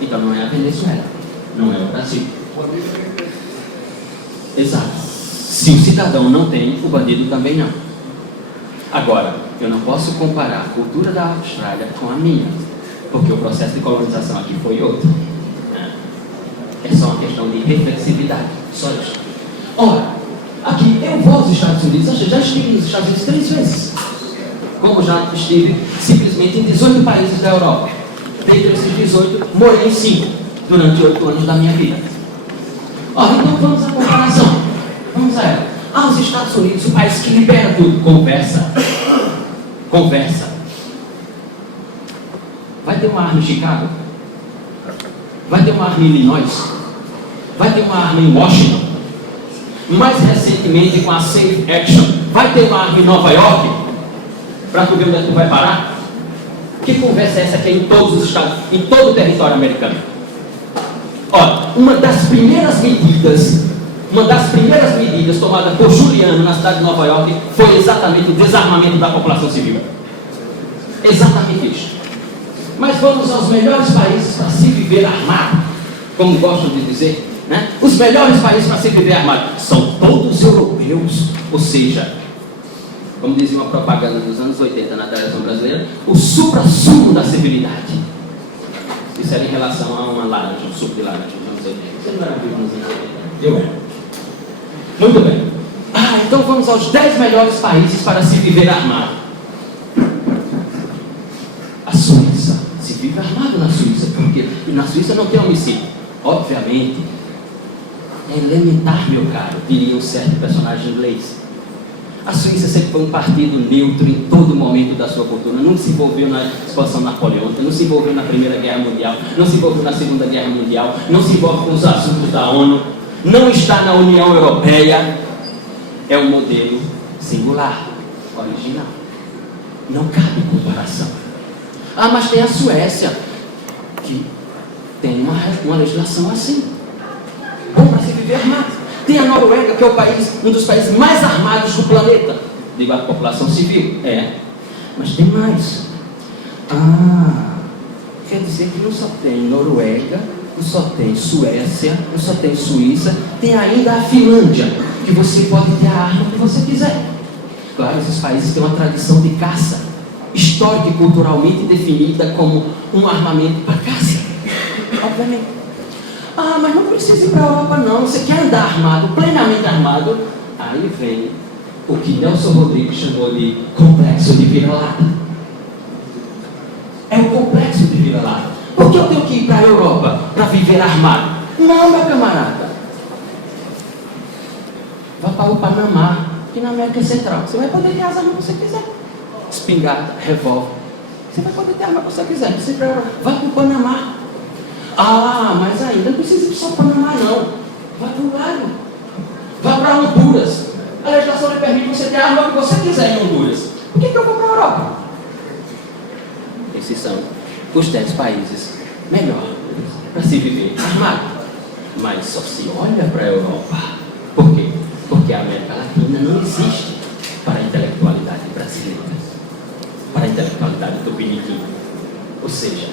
Então não é a Venezuela, não é o Brasil. Exato. Se o cidadão não tem, o bandido também não. Agora, eu não posso comparar a cultura da Austrália com a minha, porque o processo de colonização aqui foi outro. É só uma questão de reflexividade, só isso. Ora, aqui eu vou aos Estados Unidos, eu já estive nos Estados Unidos 3 vezes, como já estive simplesmente em 18 países da Europa. Dentre esses 18, morei em 5 durante 8 anos da minha vida. Ora, então vamos à comparação. Vamos a ela. Os Estados Unidos, o país que libera tudo. Conversa. Vai ter uma arma em Chicago? Vai ter uma arma em Illinois? Vai ter uma arma em Washington? Mais recentemente, com a Safe Action, vai ter uma arma em Nova York? Para tu ver onde é que tu vai parar? Que conversa é essa aqui em todos os estados, em todo o território americano? Olha, uma das primeiras medidas tomadas por Giuliani na cidade de Nova York foi exatamente o desarmamento da população civil. Exatamente isso. Mas vamos aos melhores países para se viver armado, como gostam de dizer, né? Os melhores países para se viver armado são todos europeus, ou seja, como dizia uma propaganda dos anos 80 na televisão brasileira, o supra-sumo da civilidade. Isso era em relação a uma laranja, um suco de laranja nos anos 80. Você não era vivo nos anos 80? Eu era. Muito bem. Então vamos aos 10 melhores países para se viver armado. A Suíça. Se vive armado na Suíça, porque na Suíça não tem homicídio. Obviamente, é elementar, meu caro, diria um certo personagem inglês. A Suíça sempre foi um partido neutro em todo momento da sua cultura. Não se envolveu na expansão napoleônica, não se envolveu na Primeira Guerra Mundial, não se envolveu na Segunda Guerra Mundial, não se envolve com os assuntos da ONU, não está na União Europeia. É um modelo singular, original. Não cabe comparação. Mas tem a Suécia, que tem uma legislação assim. Bom para se viver armado. Tem a Noruega, que é um dos países mais armados do planeta. Digo, a população civil. Mas tem mais. Quer dizer que não só tem Noruega, não só tem Suécia, não só tem Suíça, tem ainda a Finlândia, que você pode ter a arma que você quiser. Claro, esses países têm uma tradição de caça, histórica e culturalmente definida como um armamento para caça. Obviamente. Mas não precisa ir para a Europa não, você quer andar armado, plenamente armado. Aí vem o que Nelson Rodrigues chamou de complexo de vira-lata. É o complexo de vira-lata. Por que eu tenho que ir para a Europa para viver armado? Não, meu camarada. Vá para o Panamá, aqui na América Central. Você vai poder ter as armas que você quiser. Espingarda, revólver. Você vai poder ter a arma que você quiser. Você vai para o Panamá. Mas ainda não precisa ir só para o Panamá, não. Vá para o lado. Vá para Honduras. A legislação lhe permite você ter a arma que você quiser em Honduras. Por que eu vou para a Europa? Esses são os 10 países melhores para se viver armado. Mas só se olha para a Europa. Por quê? Porque a América Latina não existe para a intelectualidade brasileira, para a intelectualidade tupiniquim. Ou seja,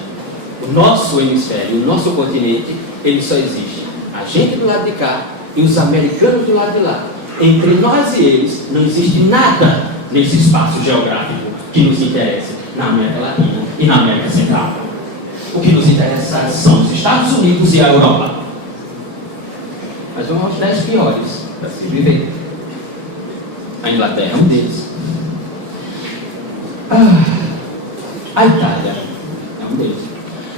o nosso hemisfério, o nosso continente, ele só existe a gente do lado de cá e os americanos do lado de lá. Entre nós e eles não existe nada nesse espaço geográfico que nos interessa na América Latina e na América Central. O que nos interessa são os Estados Unidos e a Europa. Mas vamos aos 10 piores para se viver. A Inglaterra é um deles. A Itália é um deles.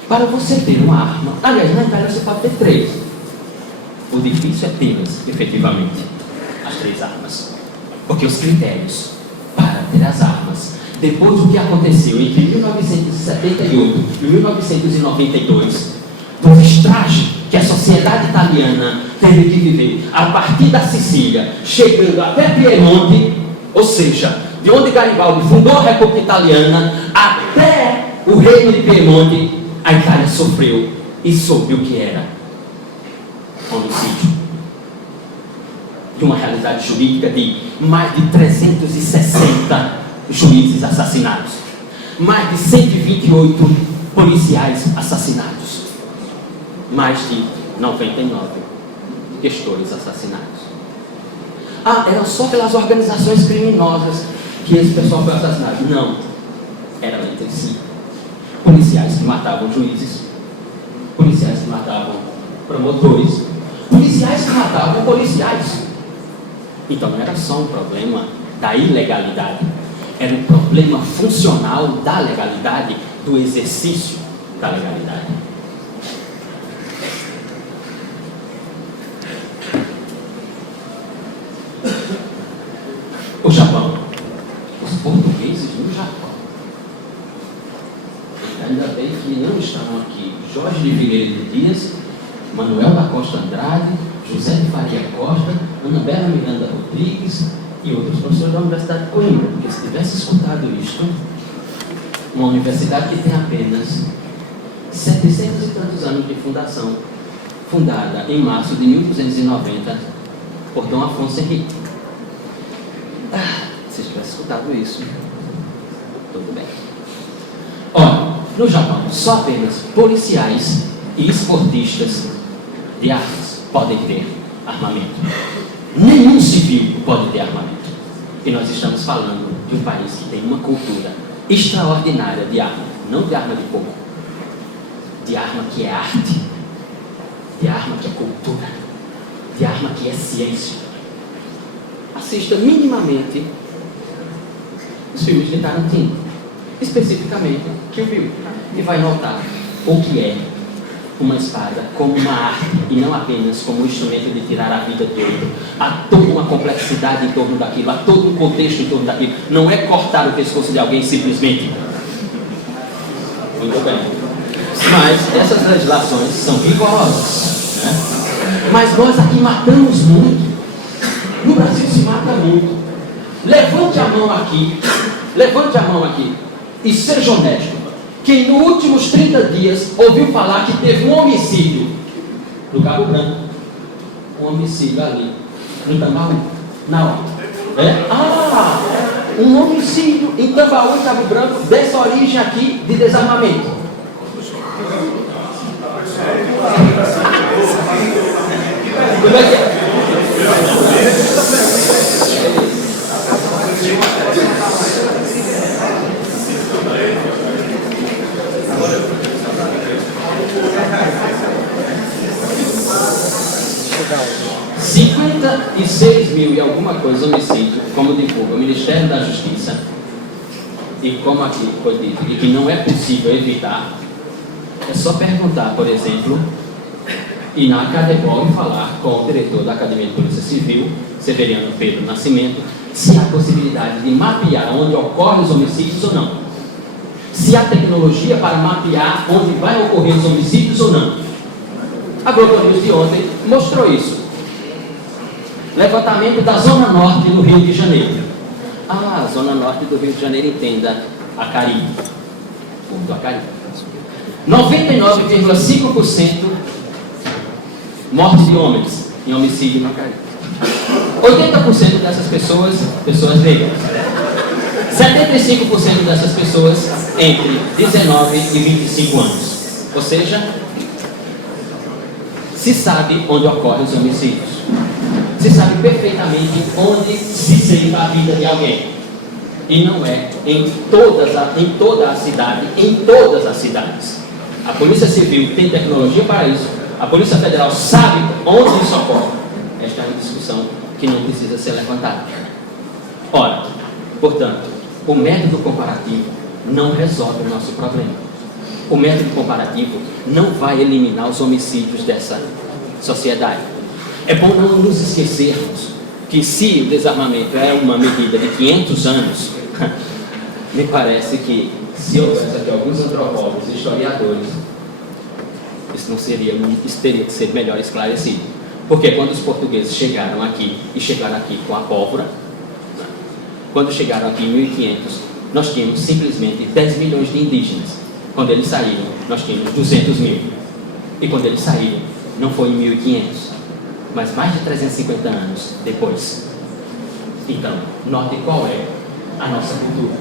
Para você ter uma arma, aliás, na Itália você pode ter 3. O difícil é tê-las, efetivamente, as 3 armas. Porque os critérios para ter as armas, depois do que aconteceu entre 1978 e 1992, do estrago que a sociedade italiana teve que viver a partir da Sicília, chegando até Piemonte, ou seja, de onde Garibaldi fundou a República Italiana até o reino de Piemonte, a Itália sofreu e soube o que era homicídio. De uma realidade jurídica de mais de 360 juízes assassinados, mais de 128 policiais assassinados, mais de 99 gestores assassinados. Eram só pelas organizações criminosas que esse pessoal foi assassinado. Não, eram entre si. Policiais que matavam juízes, policiais que matavam promotores, policiais que matavam policiais. Então não era só um problema da ilegalidade, era um problema funcional da legalidade, do exercício da legalidade. O Japão, os portugueses no Japão. Ainda bem que não estavam aqui Jorge de Figueiredo Dias, Manuel da Costa Andrade, José de Faria Costa, Ana Bela Miranda Rodrigues e outros professores da Universidade de Coimbra, porque se tivesse escutado isto, uma universidade que tem apenas 700 e tantos anos de fundação, fundada em março de 1290 por Dom Afonso Henrique. Se tivesse escutado isso, tudo bem. Olha, no Japão, só apenas policiais e esportistas de armas podem ter armamento. Nenhum civil pode ter armamento. E nós estamos falando de um país que tem uma cultura extraordinária de arma. Não de arma de fogo. De arma que é arte. De arma que é cultura. De arma que é ciência. Assista minimamente os filmes de Tarantino. Especificamente Kill Bill. E vai notar o que é uma espada como uma arte e não apenas como um instrumento de tirar a vida do outro. Há toda uma complexidade em torno daquilo, há todo um contexto em torno daquilo. Não é cortar o pescoço de alguém simplesmente. Muito bem. Mas essas legislações são rigorosas, né? Mas nós aqui matamos muito. No Brasil se mata muito. Levante a mão aqui e seja honesto. Quem nos últimos 30 dias ouviu falar que teve um homicídio no Cabo Branco, um homicídio ali, no Tambaú, na hora. Um homicídio em Tambaú e Cabo Branco, dessa origem aqui de desarmamento. Como é que é? 56 mil e alguma coisa homicídio, como divulga o Ministério da Justiça, e como aqui foi dito, e que não é possível evitar, é só perguntar, por exemplo, e na Academol e falar com o diretor da Academia de Polícia Civil, Severiano Pedro Nascimento, se há possibilidade de mapear onde ocorrem os homicídios ou não. Se há tecnologia para mapear onde vai ocorrer os homicídios ou não. A Globo News de ontem mostrou isso. Levantamento da Zona Norte do Rio de Janeiro. A Zona Norte do Rio de Janeiro, entenda, Acari. Ponto Acari. 99,5% morte de homens em homicídio no Acari. 80% dessas pessoas negras. 75% dessas pessoas entre 19 e 25 anos. Ou seja, se sabe onde ocorrem os homicídios. Se sabe perfeitamente onde se ceifa a vida de alguém. E não é em toda a cidade, em todas as cidades. A Polícia Civil tem tecnologia para isso. A Polícia Federal sabe onde isso ocorre. Esta é uma discussão que não precisa ser levantada. Ora, portanto, o método comparativo não resolve o nosso problema. O método comparativo não vai eliminar os homicídios dessa sociedade. É bom não nos esquecermos que se o desarmamento é uma medida de 500 anos, me parece que se houvesse aqui alguns antropólogos e historiadores, isso teria que ser melhor esclarecido. Porque quando os portugueses chegaram aqui, e chegaram aqui com a pólvora, quando chegaram aqui em 1500, nós tínhamos simplesmente 10 milhões de indígenas. Quando eles saíram, nós tínhamos 200 mil. E quando eles saíram, não foi em 1500, mas mais de 350 anos depois. Então, note qual é a nossa cultura,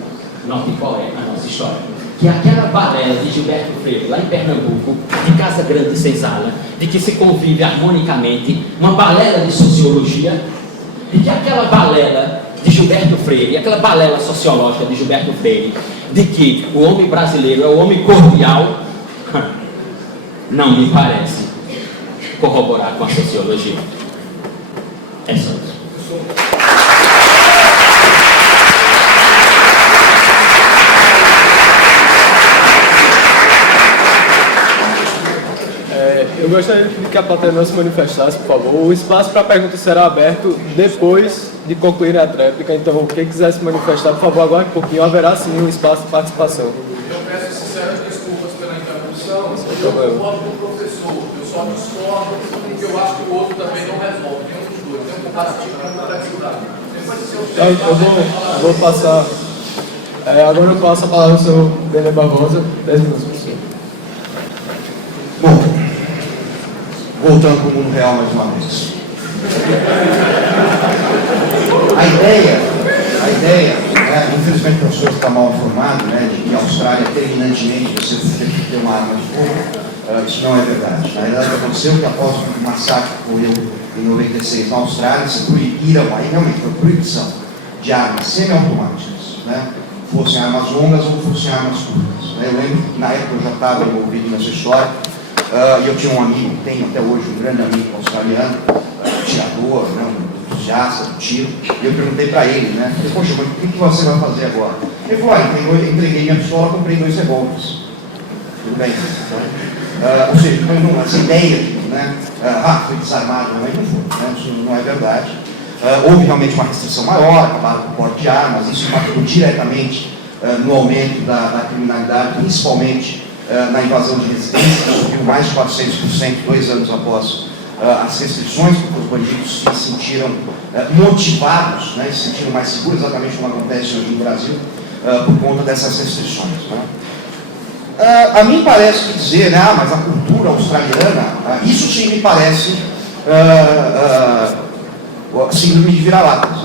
note qual é a nossa história. Que aquela balela de Gilberto Freire, lá em Pernambuco, de Casa Grande e Senzala, de que se convive harmonicamente, uma balela de sociologia, e que aquela balela de Gilberto Freire, aquela balela sociológica de Gilberto Freire, de que o homem brasileiro é o homem cordial, não me parece corroborar com a sociologia. É só isso. Eu gostaria de que a plateia não se manifestasse, por favor. O espaço para perguntas será aberto depois de concluir a tréplica. Então, quem quiser se manifestar, por favor, aguarde um pouquinho. Haverá sim um espaço de participação. Eu peço sinceras desculpas pela interrupção. Eu concordo com o professor. Eu só discordo porque eu acho que o outro também não resolve. Nenhum dos dois. Tem um comparativo com complexidade. Eu vou passar. Agora eu passo a palavra ao senhor Benê Barbosa. 10 minutos, professor. Bom, voltando para o mundo real mais uma vez. A ideia, infelizmente o professor está mal informado, de que a Austrália terminantemente você tem que ter uma arma de fogo. Isso não é verdade. Na verdade, aconteceu que após o massacre que ocorreu em 96 na Austrália, se proibiram, aí realmente foi proibição de armas semiautomáticas, fossem armas longas ou fossem armas curtas. Eu lembro que na época eu já estava envolvido nessa história, e eu tinha um amigo, tenho até hoje um grande amigo australiano, atirador, um entusiasta do tiro, e eu perguntei para ele, falei, poxa, mas o que você vai fazer agora? Ele falou, eu entreguei minha pistola, comprei 2 revólveres. Tudo bem. Ou seja, essa ideia de foi desarmado, não foi, isso não é verdade. Houve realmente uma restrição maior, acabaram com o porte de armas, isso impactou diretamente no aumento da criminalidade, principalmente na invasão de residências, subiu mais de 400%, 2 anos após as restrições, porque os bandidos se sentiram motivados, se sentiram mais seguros, exatamente como acontece hoje no Brasil, por conta dessas restrições. A mim parece que dizer, mas a cultura australiana, isso sim me parece síndrome de vira-latas.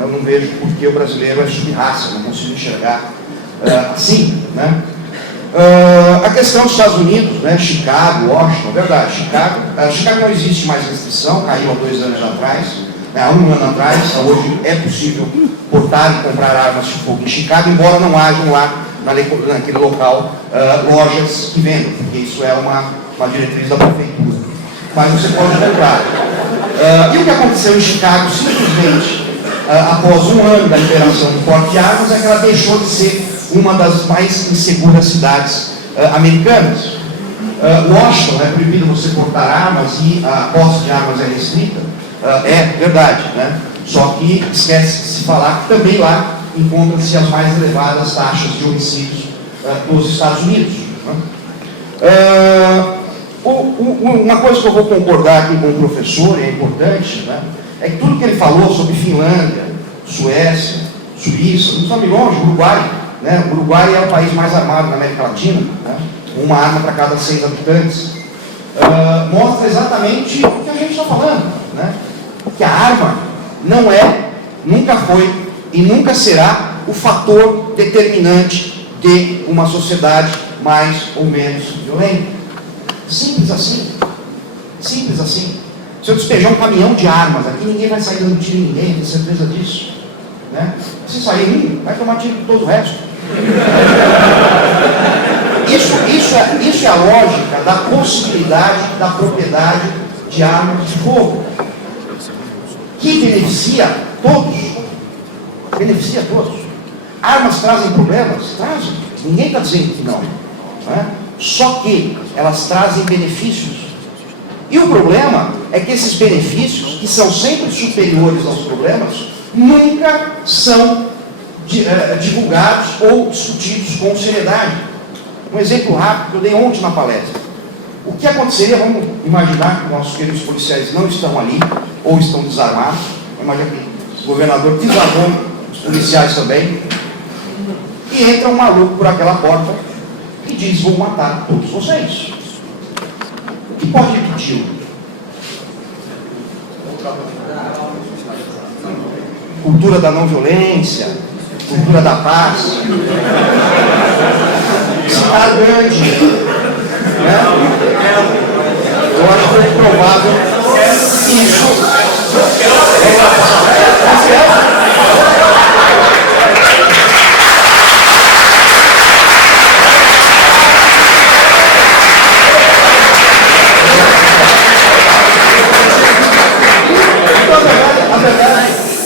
Eu não vejo porque o brasileiro é sub-raça, não consigo enxergar assim. A questão dos Estados Unidos, Chicago, Washington, verdade, Chicago não existe mais restrição, caiu há 2 anos atrás, há 1 ano atrás, hoje é possível portar e comprar armas de fogo em Chicago, embora não hajam lá naquele local lojas que vendam, porque isso é uma diretriz da prefeitura. Mas você pode comprar. E o que aconteceu em Chicago, simplesmente, após 1 ano da liberação do porte de armas, é que ela deixou de ser uma das mais inseguras cidades americanas. Washington é proibido você portar armas e a posse de armas é restrita. É verdade, Só que esquece-se falar que também lá encontram-se as mais elevadas taxas de homicídios nos Estados Unidos. Uma coisa que eu vou concordar aqui com o professor, e é importante, é que tudo que ele falou sobre Finlândia, Suécia, Suíça, não estamos longe, Uruguai. O Uruguai é o país mais armado da América Latina, com uma arma para cada 6 habitantes. Mostra exatamente o que a gente está falando, que a arma não é, nunca foi e nunca será o fator determinante de uma sociedade mais ou menos violenta. Simples assim. Simples assim. Se eu despejar um caminhão de armas aqui, ninguém vai sair dando tiro em ninguém, tem certeza disso. Se sair um, vai tomar tiro de todo o resto. Isso é a lógica da possibilidade da propriedade de armas de fogo, que beneficia todos. Beneficia todos. Armas trazem problemas? Trazem. Ninguém está dizendo que não. Só que elas trazem benefícios. E o problema é que esses benefícios, que são sempre superiores aos problemas, nunca são divulgados ou discutidos com seriedade. Um exemplo rápido que eu dei ontem na palestra. O que aconteceria, vamos imaginar que nossos queridos policiais não estão ali, ou estão desarmados, vamos imaginar que o governador desarmou os policiais também, e entra um maluco por aquela porta e diz, vou matar todos vocês. O que pode impedi-lo? Cultura da não violência, cultura da paz. Cidade grande, né? Eu acho que é provável isso.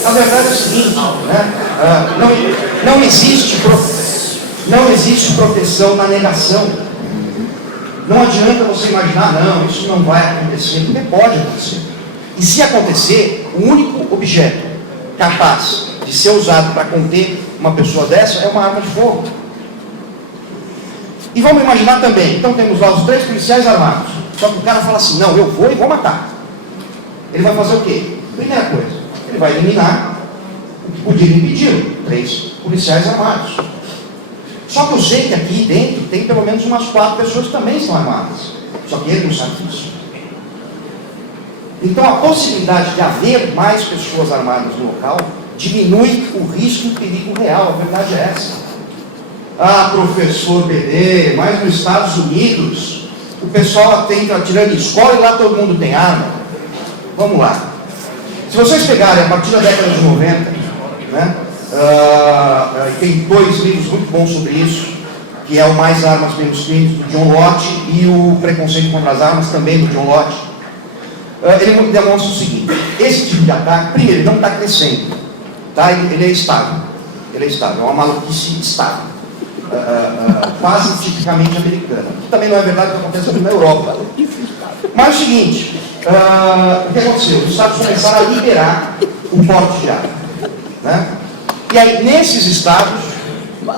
A verdade é o seguinte, né? Não existe proteção na negação. Não adianta você imaginar, não, isso não vai acontecer, porque pode acontecer. E se acontecer, o único objeto capaz de ser usado para conter uma pessoa dessa é uma arma de fogo. E vamos imaginar também, então temos lá os 3 policiais armados. Só que o cara fala assim, não, eu vou e vou matar. Ele vai fazer o quê? Primeira coisa, ele vai eliminar o que podia impedir, 3 policiais armados. Só que eu sei que aqui dentro tem pelo menos umas 4 pessoas que também estão armadas. Só que ele não sabe disso. Então a possibilidade de haver mais pessoas armadas no local diminui o risco e o perigo real. A verdade é essa. Ah, professor BD, mas nos Estados Unidos o pessoal tenta atirando em escola e lá todo mundo tem arma. Vamos lá. Se vocês pegarem a partir da década de 90, né, tem 2 livros muito bons sobre isso, que é o Mais Armas, Menos Crimes, do John Lott, e o Preconceito contra as Armas, também do John Lott. Ele demonstra o seguinte: esse tipo de ataque, primeiro, não está crescendo, tá? Ele é estável. Ele é estável, é uma maluquice estável, quase tipicamente americana. Que também não é verdade, que acontece na Europa. Mas o seguinte, o que aconteceu? Os Estados começaram a liberar o porte de arma, né? E aí, nesses estados,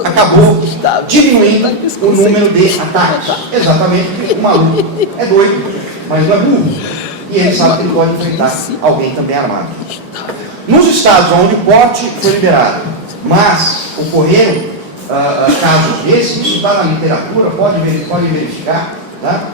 acabou diminuindo o número de ataques. Exatamente porque o maluco é doido, mas não é burro. E ele sabe que ele pode enfrentar alguém também armado. Nos estados onde o porte foi liberado, mas ocorreram casos desses, isso está na literatura, pode verificar, tá?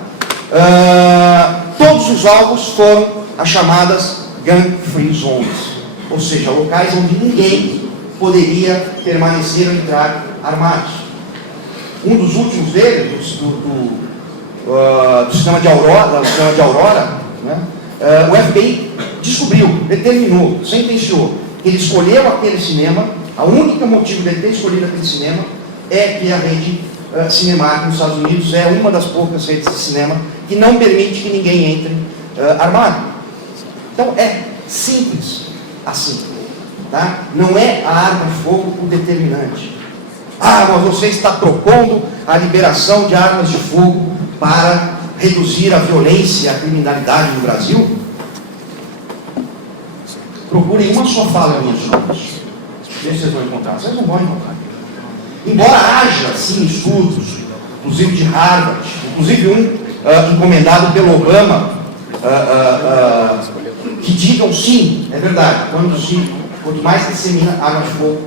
Todos os alvos foram as chamadas gun-free zones, ou seja, locais onde ninguém poderia permanecer ou entrar armados. Um dos últimos deles, do sistema de Aurora, né, o FBI descobriu, determinou, sentenciou, que ele escolheu aquele cinema. A única motivo de ele ter escolhido aquele cinema é que a rede Cinemark nos Estados Unidos é uma das poucas redes de cinema que não permite que ninguém entre armado. Então é simples assim, tá? Não é a arma de fogo o determinante. Ah, mas você está propondo a liberação de armas de fogo para reduzir a violência e a criminalidade no Brasil? Procurem uma só fala minha, gente. Vê se vocês vão encontrar. Vocês não vão encontrar. Embora haja, sim, estudos, inclusive de Harvard, inclusive um encomendado pelo Obama, que digam sim, é verdade, quanto mais dissemina arma de fogo,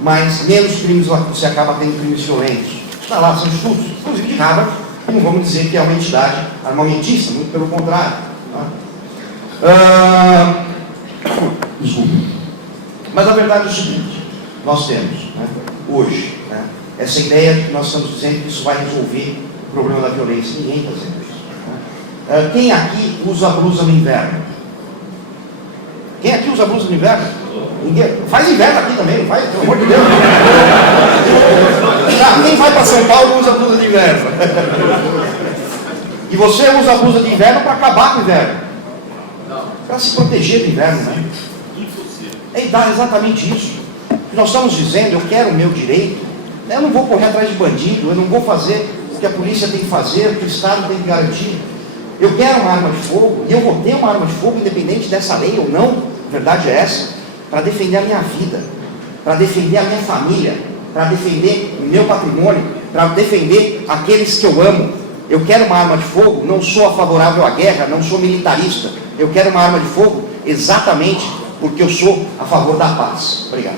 menos crimes você acaba tendo crimes violentos. Está lá, são estudos, inclusive de Harvard, e não vamos dizer que é uma entidade armamentista, muito pelo contrário. Desculpa. Mas a verdade é o seguinte: nós temos, né, hoje, né, essa ideia de que nós estamos dizendo que isso vai resolver o problema da violência. Ninguém está dizendo isso. Né? Quem aqui usa blusa no inverno? Quem aqui usa blusa no inverno? Ninguém. Faz inverno aqui também, não faz? Pelo amor de Deus. Quem vai para São Paulo usa blusa de inverno. E você usa a blusa de inverno para acabar com o inverno. Para se proteger do inverno, né? É exatamente isso. Nós estamos dizendo, eu quero o meu direito, eu não vou correr atrás de bandido, eu não vou fazer o que a polícia tem que fazer, o que o Estado tem que garantir. Eu quero uma arma de fogo, e eu vou ter uma arma de fogo independente dessa lei ou não, a verdade é essa, para defender a minha vida, para defender a minha família, para defender o meu patrimônio, para defender aqueles que eu amo. Eu quero uma arma de fogo, não sou favorável à guerra, não sou militarista, eu quero uma arma de fogo exatamente porque eu sou a favor da paz. Obrigado.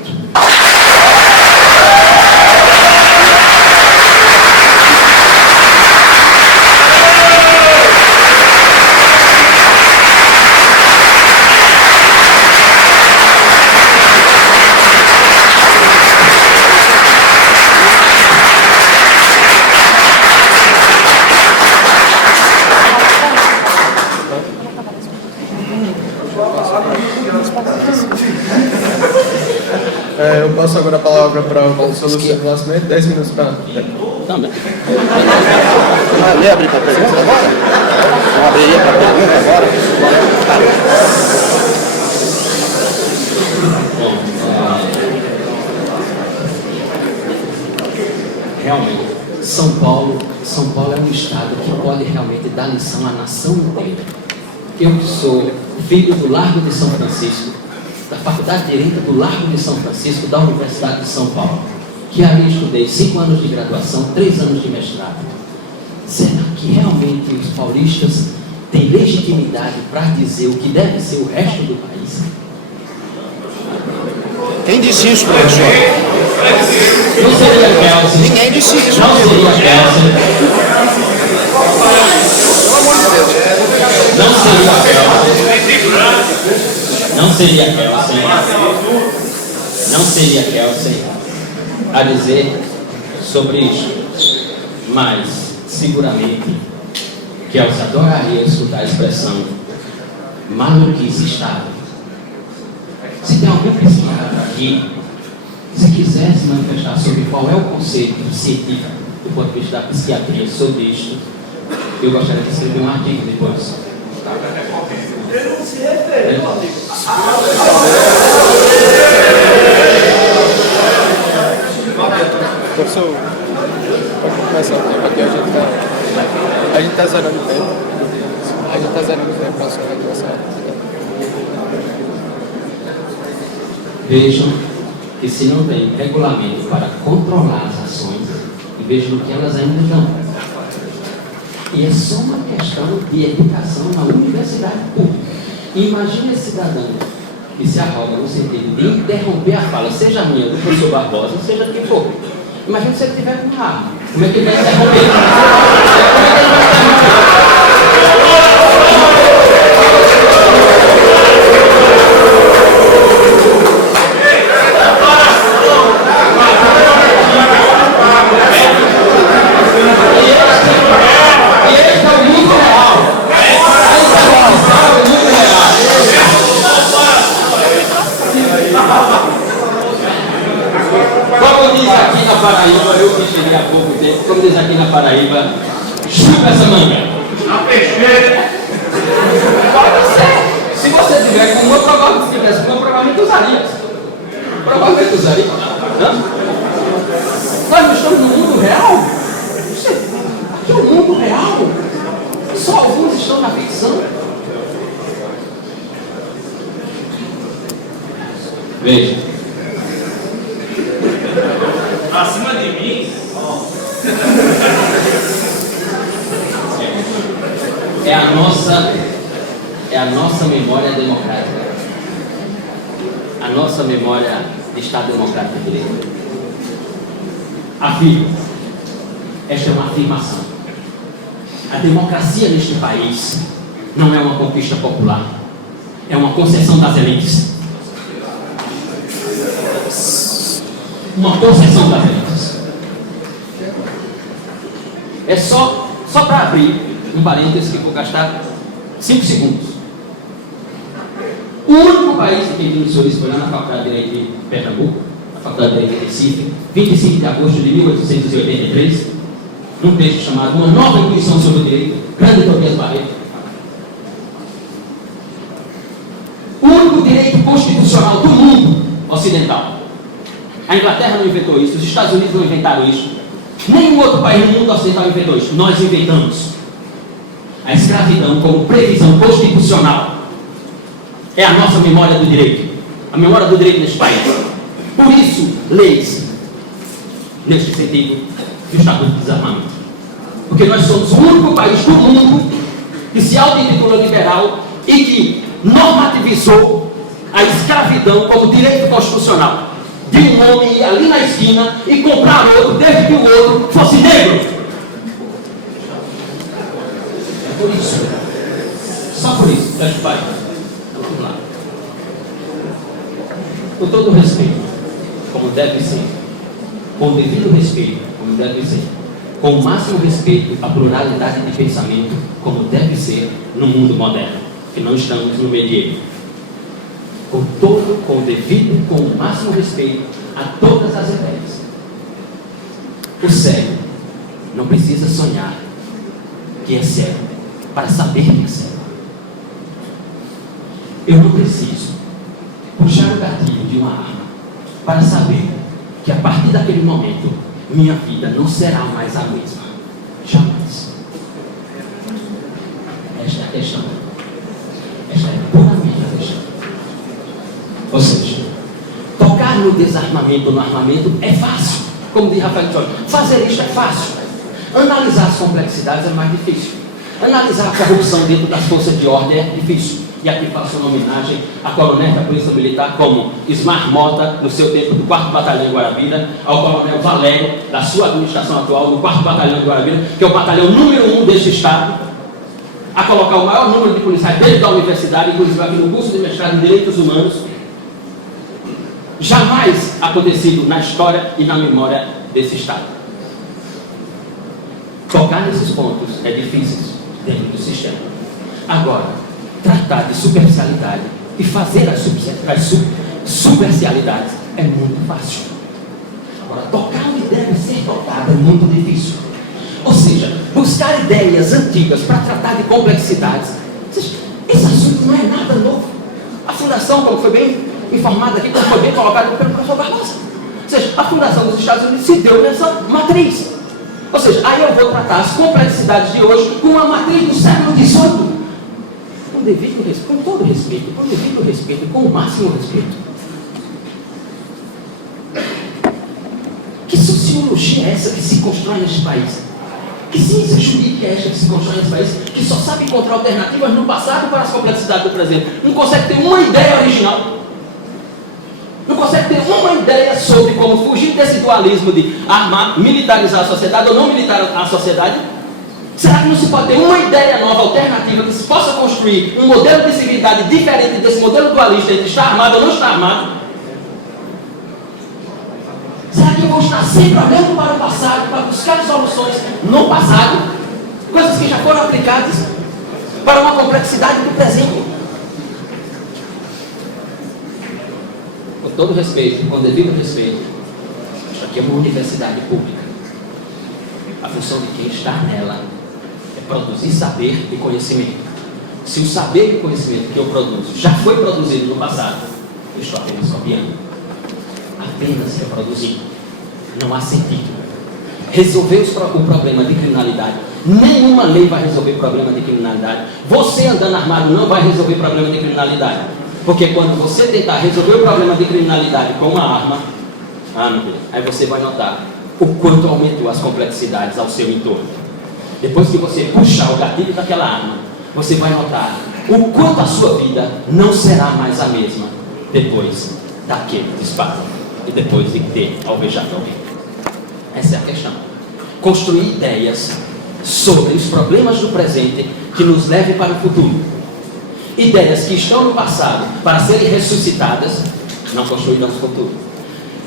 Eu passo agora a palavra para o Solução do Nascimento, 10 minutos para... Também. Lê abrir para pergunta agora? Não abriria para pergunta agora? Bom, realmente, São Paulo é um estado que pode realmente dar lição à nação inteira. Eu que sou filho do Largo de São Francisco, da Faculdade de Direito do Largo de São Francisco, da Universidade de São Paulo, que ali estudei 5 anos de graduação, 3 anos de mestrado. Será que realmente os paulistas têm legitimidade para dizer o que deve ser o resto do país? Quem disse isso, professor? Não seria Kelsey. Ninguém disse isso. Não seria Kelsey. Não seria Kelsey. Não seria Kelsey. Não seria Kelsey a dizer sobre isso. Mas, seguramente, Kelsey adoraria escutar a expressão maluquice Estado. Se tem algum psiquiatra aqui, se quiser se manifestar sobre qual é o conceito científico do ponto de vista da psiquiatria sobre isto, eu gostaria de escrever um artigo depois. Ele não se referiu, amigo. Professor, pode começar o tempo aqui, a gente está zerando o tempo. A gente está zerando o tempo para a senhora começar. Vejam que se não tem regulamento para controlar as ações, e vejam que elas ainda não. E é só uma questão de educação na universidade pública. Imagine esse cidadão que se arroga no sentido de interromper a fala, seja a minha, do professor Barbosa, seja de quem for. Imagine se ele tiver com uma arma. Como é que ele vai interromper? Como diz aqui na Paraíba, eu que cheguei há pouco tempo, como diz aqui na Paraíba, chupa essa manga. A peixeira. Pode ser. Se você tiver com uma, provavelmente se tivesse com uma, provavelmente usaria. Provavelmente usaria. Hã? Nós não estamos no mundo real? Aqui é o mundo real. Só alguns estão na ficção. Veja. Acima de mim. É a nossa memória democrática. A nossa memória de Estado Democrático de Direito. Afirmo. Esta é uma afirmação. A democracia neste país não é uma conquista popular. É uma concessão das elites. Uma concessão das elites. É só para abrir um parênteses que vou gastar 5 segundos. O único país que tem senhores foi lá na Faculdade de Direito de Pernambuco, na Faculdade de Direito de Recife, 25 de agosto de 1883, num texto chamado Uma Nova Intuição sobre o Direito, grande Tobias Barreto. O único direito constitucional do mundo ocidental. A Inglaterra não inventou isso, os Estados Unidos não inventaram isso, nenhum outro país no mundo ocidental inventou isso. Nós inventamos a escravidão como previsão constitucional. É a nossa memória do direito, a memória do direito neste país. Por isso, leis, neste sentido, do Estatuto de Desarmamento. Porque nós somos o único país do mundo que se auto-intitula liberal e que normativizou a escravidão como direito constitucional. De um homem ir ali na esquina e comprar outro, desde que o outro fosse negro. É por isso. Só por isso, fecha o pai. Vamos lá. Com todo respeito, como deve ser. Com o devido respeito, como deve ser. Com o máximo respeito à pluralidade de pensamento, como deve ser no mundo moderno. Que não estamos no medievo. com o devido, com o máximo respeito a todas as ideias. O cego não precisa sonhar que é cego para saber que é cego. Eu não preciso puxar o gatilho de uma arma para saber que a partir daquele momento minha vida não será mais a mesma. Jamais. Esta é a questão. Esta é puramente a questão. Ou seja, tocar no desarmamento, no armamento é fácil. Como diz Rafael Jorge, fazer isto é fácil. Analisar as complexidades é mais difícil. Analisar a corrupção dentro das forças de ordem é difícil. E aqui faço uma homenagem a coronel da Polícia Militar como Ismar Mota, no seu tempo do 4º Batalhão de Guarabira, ao coronel Valério, da sua administração atual, do 4º Batalhão de Guarabira, que é o batalhão número 1 deste estado, a colocar o maior número de policiais dentro da universidade, inclusive aqui no curso de mestrado em Direitos Humanos. Jamais acontecido na história e na memória desse estado. Tocar nesses pontos é difícil dentro do sistema. Agora, tratar de superficialidade e fazer as superficialidades é muito fácil. Agora, tocar onde deve ser tocado é muito difícil. Ou seja, buscar ideias antigas para tratar de complexidades. Esse assunto não é nada novo. A fundação, como foi bem informada aqui, como foi bem colocado pelo professor Barbosa. Ou seja, a fundação dos Estados Unidos se deu nessa matriz. Ou seja, aí eu vou tratar as complexidades de hoje com uma matriz do século XVIII. Com todo respeito, com devido respeito, com o máximo respeito. Que sociologia é essa que se constrói neste país? Que ciência jurídica é esta que se constrói nesse país? Que só sabe encontrar alternativas no passado para as complexidades do presente. Não consegue ter uma ideia original. Não consegue ter uma ideia sobre como fugir desse dualismo de armar, militarizar a sociedade ou não militarizar a sociedade. Será que não se pode ter uma ideia nova, alternativa, que se possa construir um modelo de civilidade diferente desse modelo dualista entre estar armado ou não estar armado? Será que eu vou estar sempre olhando para o passado, para buscar soluções no passado, coisas que já foram aplicadas, para uma complexidade do presente? Com todo respeito, com devido respeito, isso aqui é uma universidade pública. A função de quem está nela produzir saber e conhecimento. Se o saber e conhecimento que eu produzo já foi produzido no passado, eu estou apenas copiando, apenas reproduzindo. Não há sentido. Resolver o problema de criminalidade, nenhuma lei vai resolver o problema de criminalidade. Você andando armado não vai resolver o problema de criminalidade, porque quando você tentar resolver o problema de criminalidade com uma arma, meu Deus, aí você vai notar o quanto aumentou as complexidades ao seu entorno. Depois que você puxar o gatilho daquela arma, você vai notar o quanto a sua vida não será mais a mesma depois daquele disparo e depois de ter alvejado alguém. Essa é a questão. Construir ideias sobre os problemas do presente que nos levem para o futuro. Ideias que estão no passado para serem ressuscitadas, não construirão o futuro.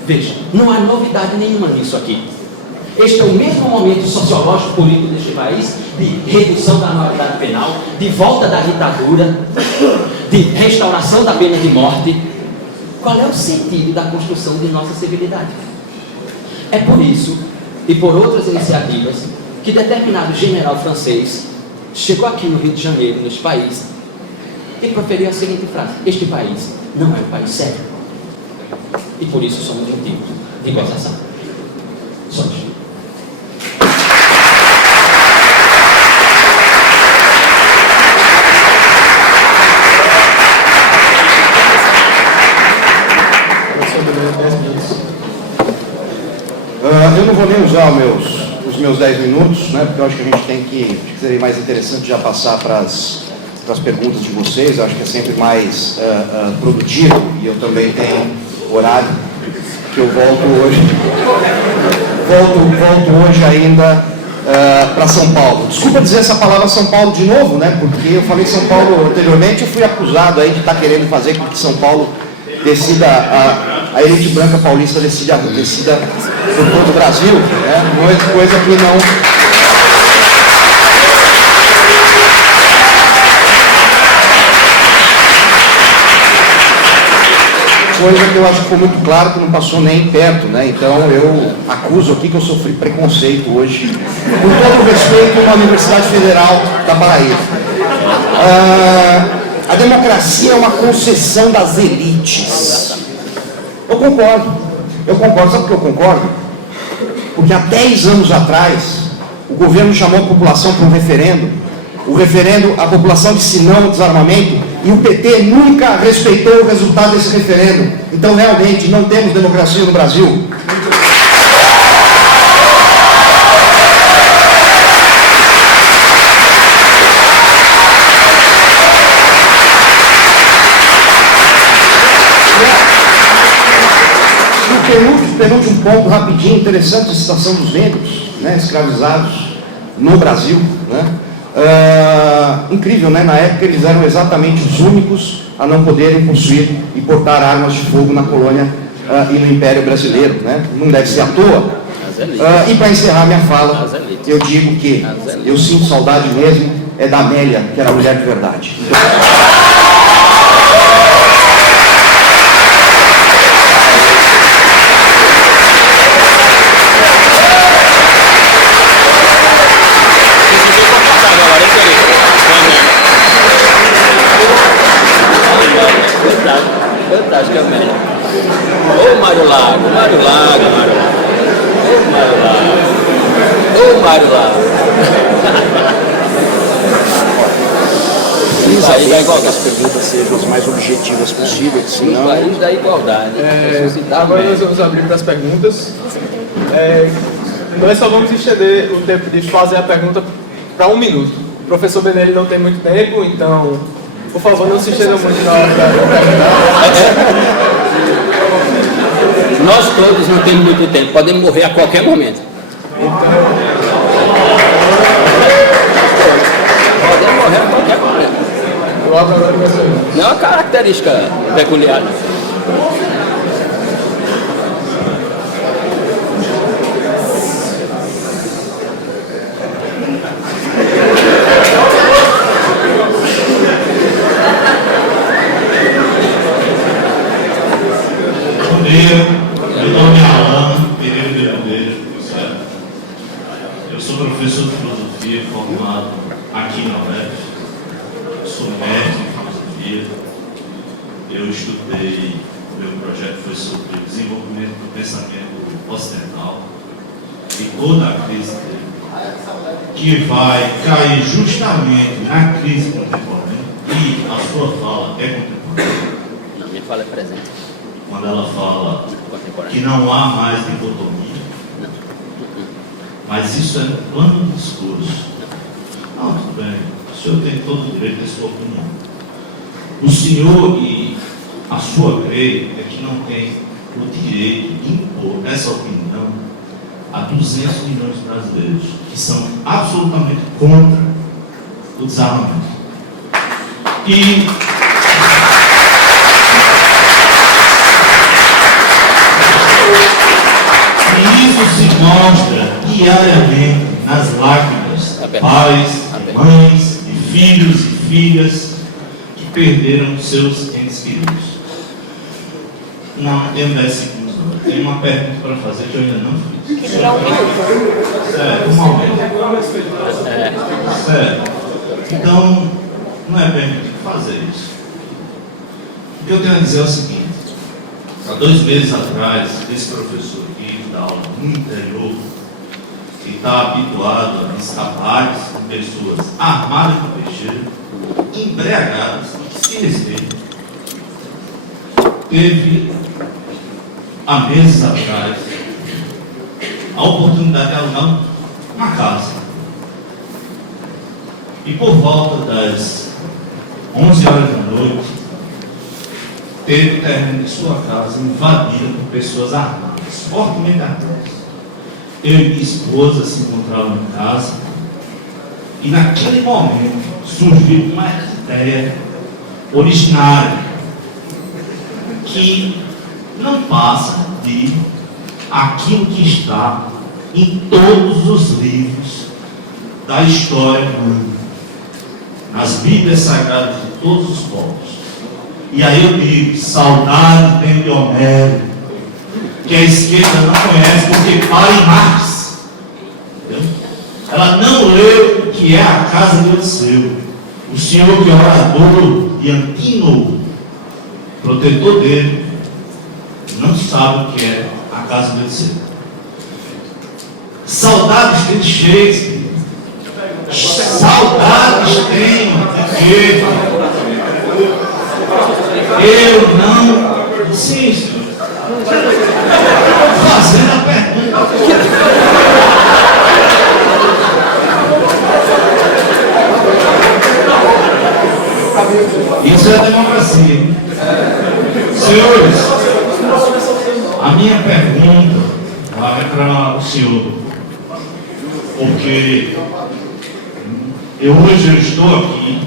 Veja, não há novidade nenhuma nisso aqui. Este é o mesmo momento sociológico político deste país, de redução da maioridade penal, de volta da ditadura, de restauração da pena de morte. Qual é o sentido da construção de nossa civilidade? É por isso, e por outras iniciativas, que determinado general francês chegou aqui no Rio de Janeiro, neste país, e proferiu a seguinte frase: este país não é um país sério. E por isso somos motivo de gozação. Somos. Eu não vou nem usar os meus 10 minutos, né, porque eu acho que a gente tem que seria mais interessante já passar para as perguntas de vocês. Eu acho que é sempre mais produtivo, e eu também tenho horário que eu volto hoje. Volto hoje ainda para São Paulo. Desculpa dizer essa palavra São Paulo de novo, né, porque eu falei São Paulo anteriormente, eu fui acusado aí de estar querendo fazer com que São Paulo decida, a elite branca paulista decida por todo o Brasil, né? Coisa que não... coisa que eu acho que ficou muito claro que não passou nem perto, né? Então eu acuso aqui que eu sofri preconceito hoje, com todo o respeito na Universidade Federal da Paraíba. A democracia é uma concessão das elites. Eu concordo. Sabe por que eu concordo? Porque há 10 anos atrás, o governo chamou a população para um referendo. O referendo, a população disse não ao desarmamento, e o PT nunca respeitou o resultado desse referendo. Então, realmente, não temos democracia no Brasil. Penúltimo ponto, rapidinho, interessante, a situação dos negros, né, escravizados no Brasil, né? Incrível, né? Na época eles eram exatamente os únicos a não poderem possuir e portar armas de fogo na colônia e no Império Brasileiro, né? Não deve ser à toa. E para encerrar minha fala, eu digo que eu sinto saudade mesmo é da Amélia, que era a mulher de verdade. Fantástica, Amélia. Ô Mário Lago. Ô Mário Lago. País da igualdade. Que as perguntas sejam as mais objetivas possíveis, senão... O país da igualdade. Agora nós vamos abrir para as perguntas. Nós só vamos estender o tempo de fazer a pergunta para 1 minuto. O professor Benelli não tem muito tempo, então, por favor, não se estendam muito na hora da pergunta. Nós todos não temos muito tempo, podemos morrer a qualquer momento. Podemos morrer a qualquer momento. Eu abro agora para você. Não é uma característica peculiar. Bom dia, meu nome é Alan Pereira Vermelho. Eu sou professor de filosofia formado aqui na UF. Sou mestre em filosofia. Eu estudei, meu projeto foi sobre o desenvolvimento do pensamento ocidental e toda a crise dele, que vai cair justamente na crise contemporânea, e a sua fala é contemporânea. Não, minha fala é presente. Quando ela fala que não há mais dicotomia. Mas isso é no plano do discurso. Não, tudo bem. O senhor tem todo o direito de sua opinião. O senhor e a sua creio é que não tem o direito de impor essa opinião a 200 milhões de brasileiros que são absolutamente contra o desarmamento. E isso se mostra diariamente nas lágrimas de pais, de mães, de filhos e filhas que perderam seus entes queridos. Não, tenho 10 segundos. Tenho uma pergunta para fazer que eu ainda não fiz. Sério, um momento. Sério. Então, não é permitido fazer isso. O que eu tenho a dizer é o seguinte. Há 2 meses atrás, esse professor aqui dá aula no interior, que está habituado a escapares de pessoas armadas de peixeira, embriagadas, que se respeitam, teve, há meses atrás, a oportunidade de alugar uma casa. E por volta das 11 horas da noite, teve o terreno de sua casa invadido por pessoas armadas, fortemente armadas. Eu e minha esposa se encontravam em casa e naquele momento surgiu uma ideia originária que não passa de aquilo que está em todos os livros da história humana, nas Bíblias Sagradas de todos os povos. E aí eu digo, saudade tem de Homero, que a esquerda não conhece porque fala em Marx. Entendeu? Ela não leu o que é a casa de Odisseu. O senhor que é orador de Antínoo, protetor dele, não sabe o que é a casa de Odisseu. Saudades tem de Shakespeare. Saudades tenho de Goethe. Eu não. Sim, senhor. Fazendo a pergunta. Isso é democracia. Senhores, a minha pergunta vai para o senhor, porque hoje eu estou aqui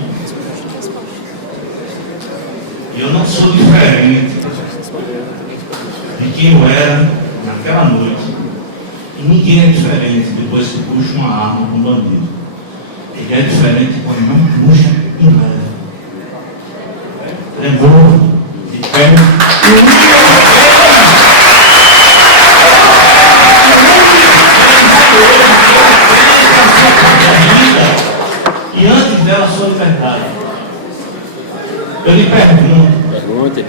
e eu não sou diferente de quem eu era naquela noite. E ninguém é diferente depois que puxa uma arma com um bandido. Ele é diferente quando não puxa e leva. É novo, de pé. E antes dela, a sua liberdade. Eu lhe pergunto: Pergunte.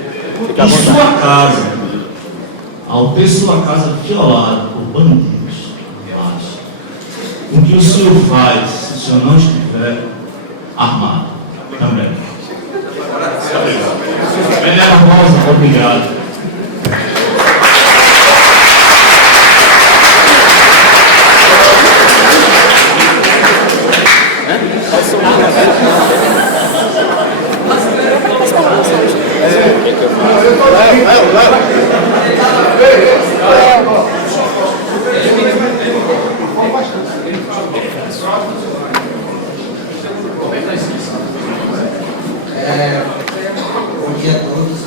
Fica à em vontade. sua casa, ao ter sua casa violada por bandidos, o que o senhor faz se o senhor não estiver armado? Também. Melhor Rosa, obrigado. Bom dia a todos.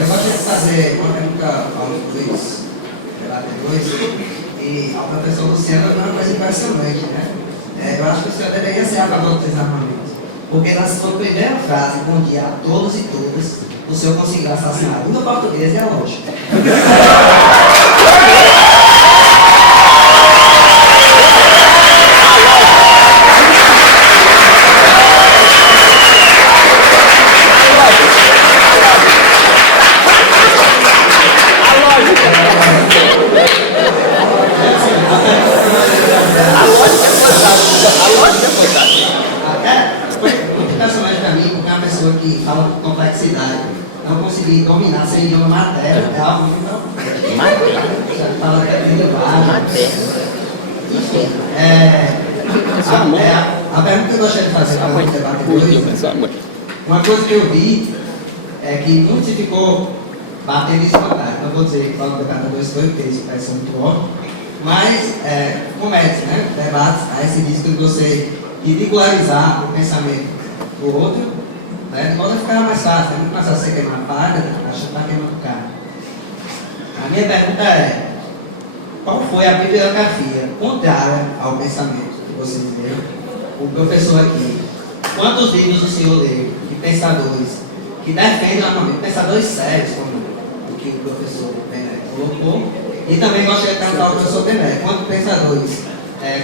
Eu gostaria de fazer uma pergunta aos dois debatedores, e ao professor Luciano é uma coisa impressionante, né? Eu acho que o senhor deveria ser a favor do desarmamento, porque na sua primeira frase, bom dia a todos e todas, o senhor conseguiu assassinar a língua portuguesa e a lógica. Que fala com complexidade, não conseguir dominar seu idioma materno, é algo que não fala que é linguagem. Enfim, a pergunta que eu gostaria de fazer para os debatedores, uma coisa que eu vi é que muito se ficou batendo em escanteio. Não vou dizer que o debatedor foi o texto, vai ser muito óbvio, mas comece, né? Debates, aí se diz que você ridicularizar o pensamento do outro. De modo a ficar mais fácil, é muito mais fácil você queimar a palha, achando que está queimando o carro. A minha pergunta é: qual foi a bibliografia contrária ao pensamento que vocês leram? O professor aqui, quantos livros o senhor leu de pensadores que defendem o armamento, pensadores sérios, como o que o professor Bené colocou, e também gostaria de perguntar ao professor Bené, quantos pensadores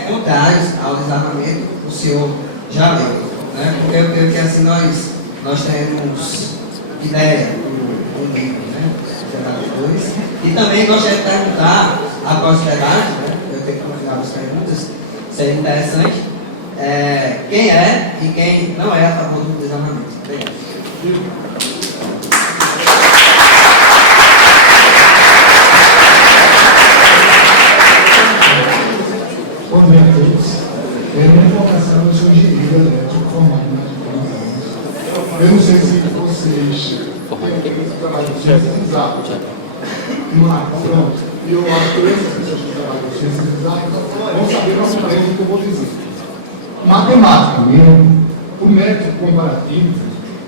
contrários ao desarmamento o senhor já leu? Né? Porque eu creio que assim nós temos ideia do livro, né? Debatedores. E também gostaria de perguntar, após o debate, né? Eu tenho que continuar as perguntas, seria interessante, quem é e quem não é a favor do desarmamento. Obrigado. Bom dia a todos. Minha informação, eu sou engenheiro elétrico formado na Eu não sei se vocês trabalham com ciências exatas, mas pronto, e eu acho que essas pessoas que trabalham com ciências exatas vão saber o que eu vou dizer. Matemática mesmo, o método comparativo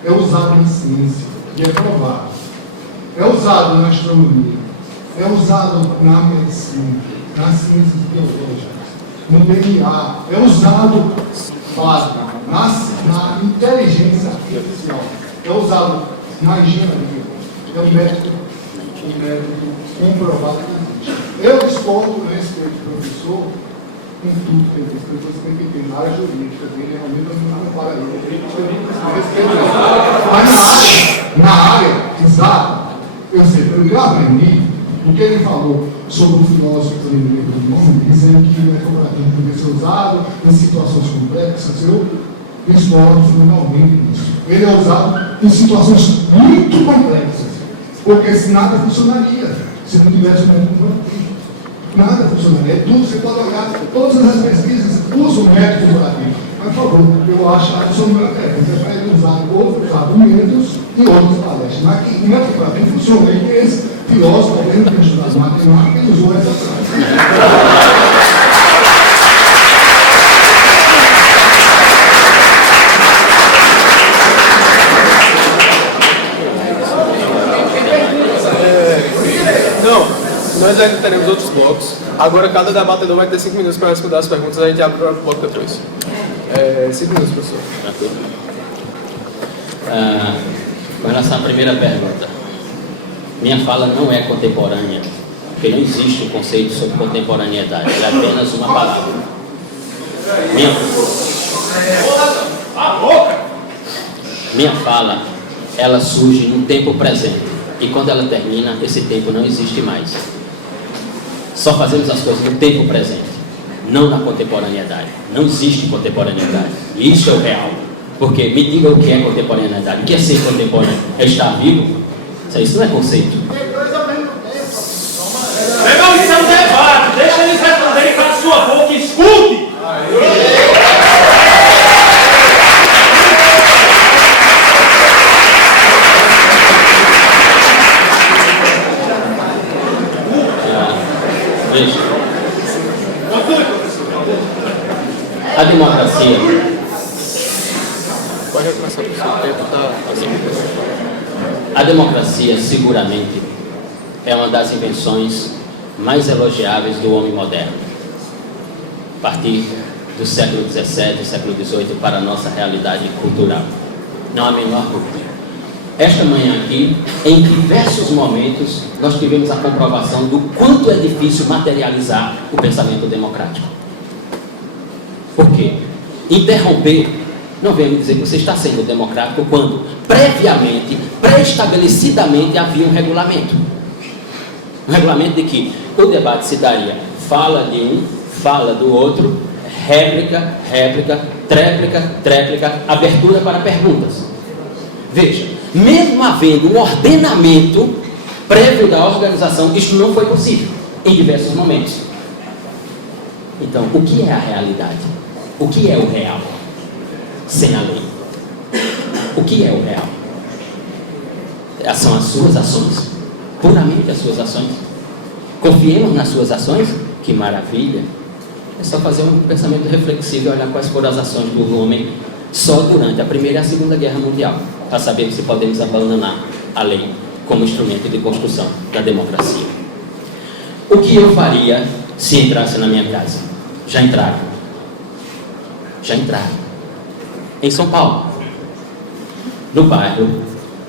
é usado em ciência e é provado. É usado na astronomia, é usado na medicina, nas ciências biológicas, no DNA, é usado básico na inteligência artificial. É usado na engenharia. É um método comprovado que existe. Eu discordo, no respeito do professor, com tudo que ele fez. Você tem que entender, na área jurídica dele, realmente não compara ele. Mas na área exata, eu sei, eu aprendi o que ele falou sobre o filósofo do nome, dizendo que o cooperativo poderia ser usado em situações complexas. Eu discordo fundamentalmente disso. Ele é usado em situações muito complexas, porque se nada funcionaria, se não tivesse um método cooperativo. Nada funcionaria. É tudo, você pode olhar, todas as pesquisas usam o método cooperativo. Mas, por favor, eu acho que isso não é técnica. Você vai usar outros argumentos e outras palestras. Mas que o método cooperativo funciona. E esse filósofo, além de estudar matemática, ele usou essa frase. Nós ainda teremos outros blocos. Agora cada debatedor vai ter 5 minutos para responder as perguntas, a gente abre o bloco depois. 5 minutos, professor. Com relação à primeira pergunta, minha fala não é contemporânea, porque não existe um conceito sobre contemporaneidade, é apenas uma palavra. Minha fala, ela surge no tempo presente, e quando ela termina, esse tempo não existe mais. Só fazemos as coisas no tempo presente, não na contemporaneidade. Não existe contemporaneidade. E isso é o real. Porque me diga o que é contemporaneidade. O que é ser contemporâneo? É estar vivo? Isso não é conceito. Meu, isso é um debate. Deixa eles responderem com a sua boca. Escute! Veja, a democracia. A democracia, seguramente, é uma das invenções mais elogiáveis do homem moderno. A partir do século XVII, século XVIII, para a nossa realidade cultural. Não há menor dúvida. Esta manhã aqui, em diversos momentos, nós tivemos a comprovação do quanto é difícil materializar o pensamento democrático. Por quê? Interromper, não venha me dizer que você está sendo democrático quando, previamente, pré-estabelecidamente, havia um regulamento. Um regulamento de que o debate se daria fala de um, fala do outro, réplica, tréplica, abertura para perguntas. Veja, mesmo havendo um ordenamento prévio da organização, isto não foi possível em diversos momentos. Então, o que é a realidade? O que é o real? Sem a lei. O que é o real? São as suas ações, puramente as suas ações. Confiemos nas suas ações? Que maravilha! É só fazer um pensamento reflexivo e olhar quais foram as ações do homem só durante a Primeira e a Segunda Guerra Mundial, para saber se podemos abandonar a lei como instrumento de construção da democracia. O que eu faria se entrasse na minha casa? Já entraram. Em São Paulo, no bairro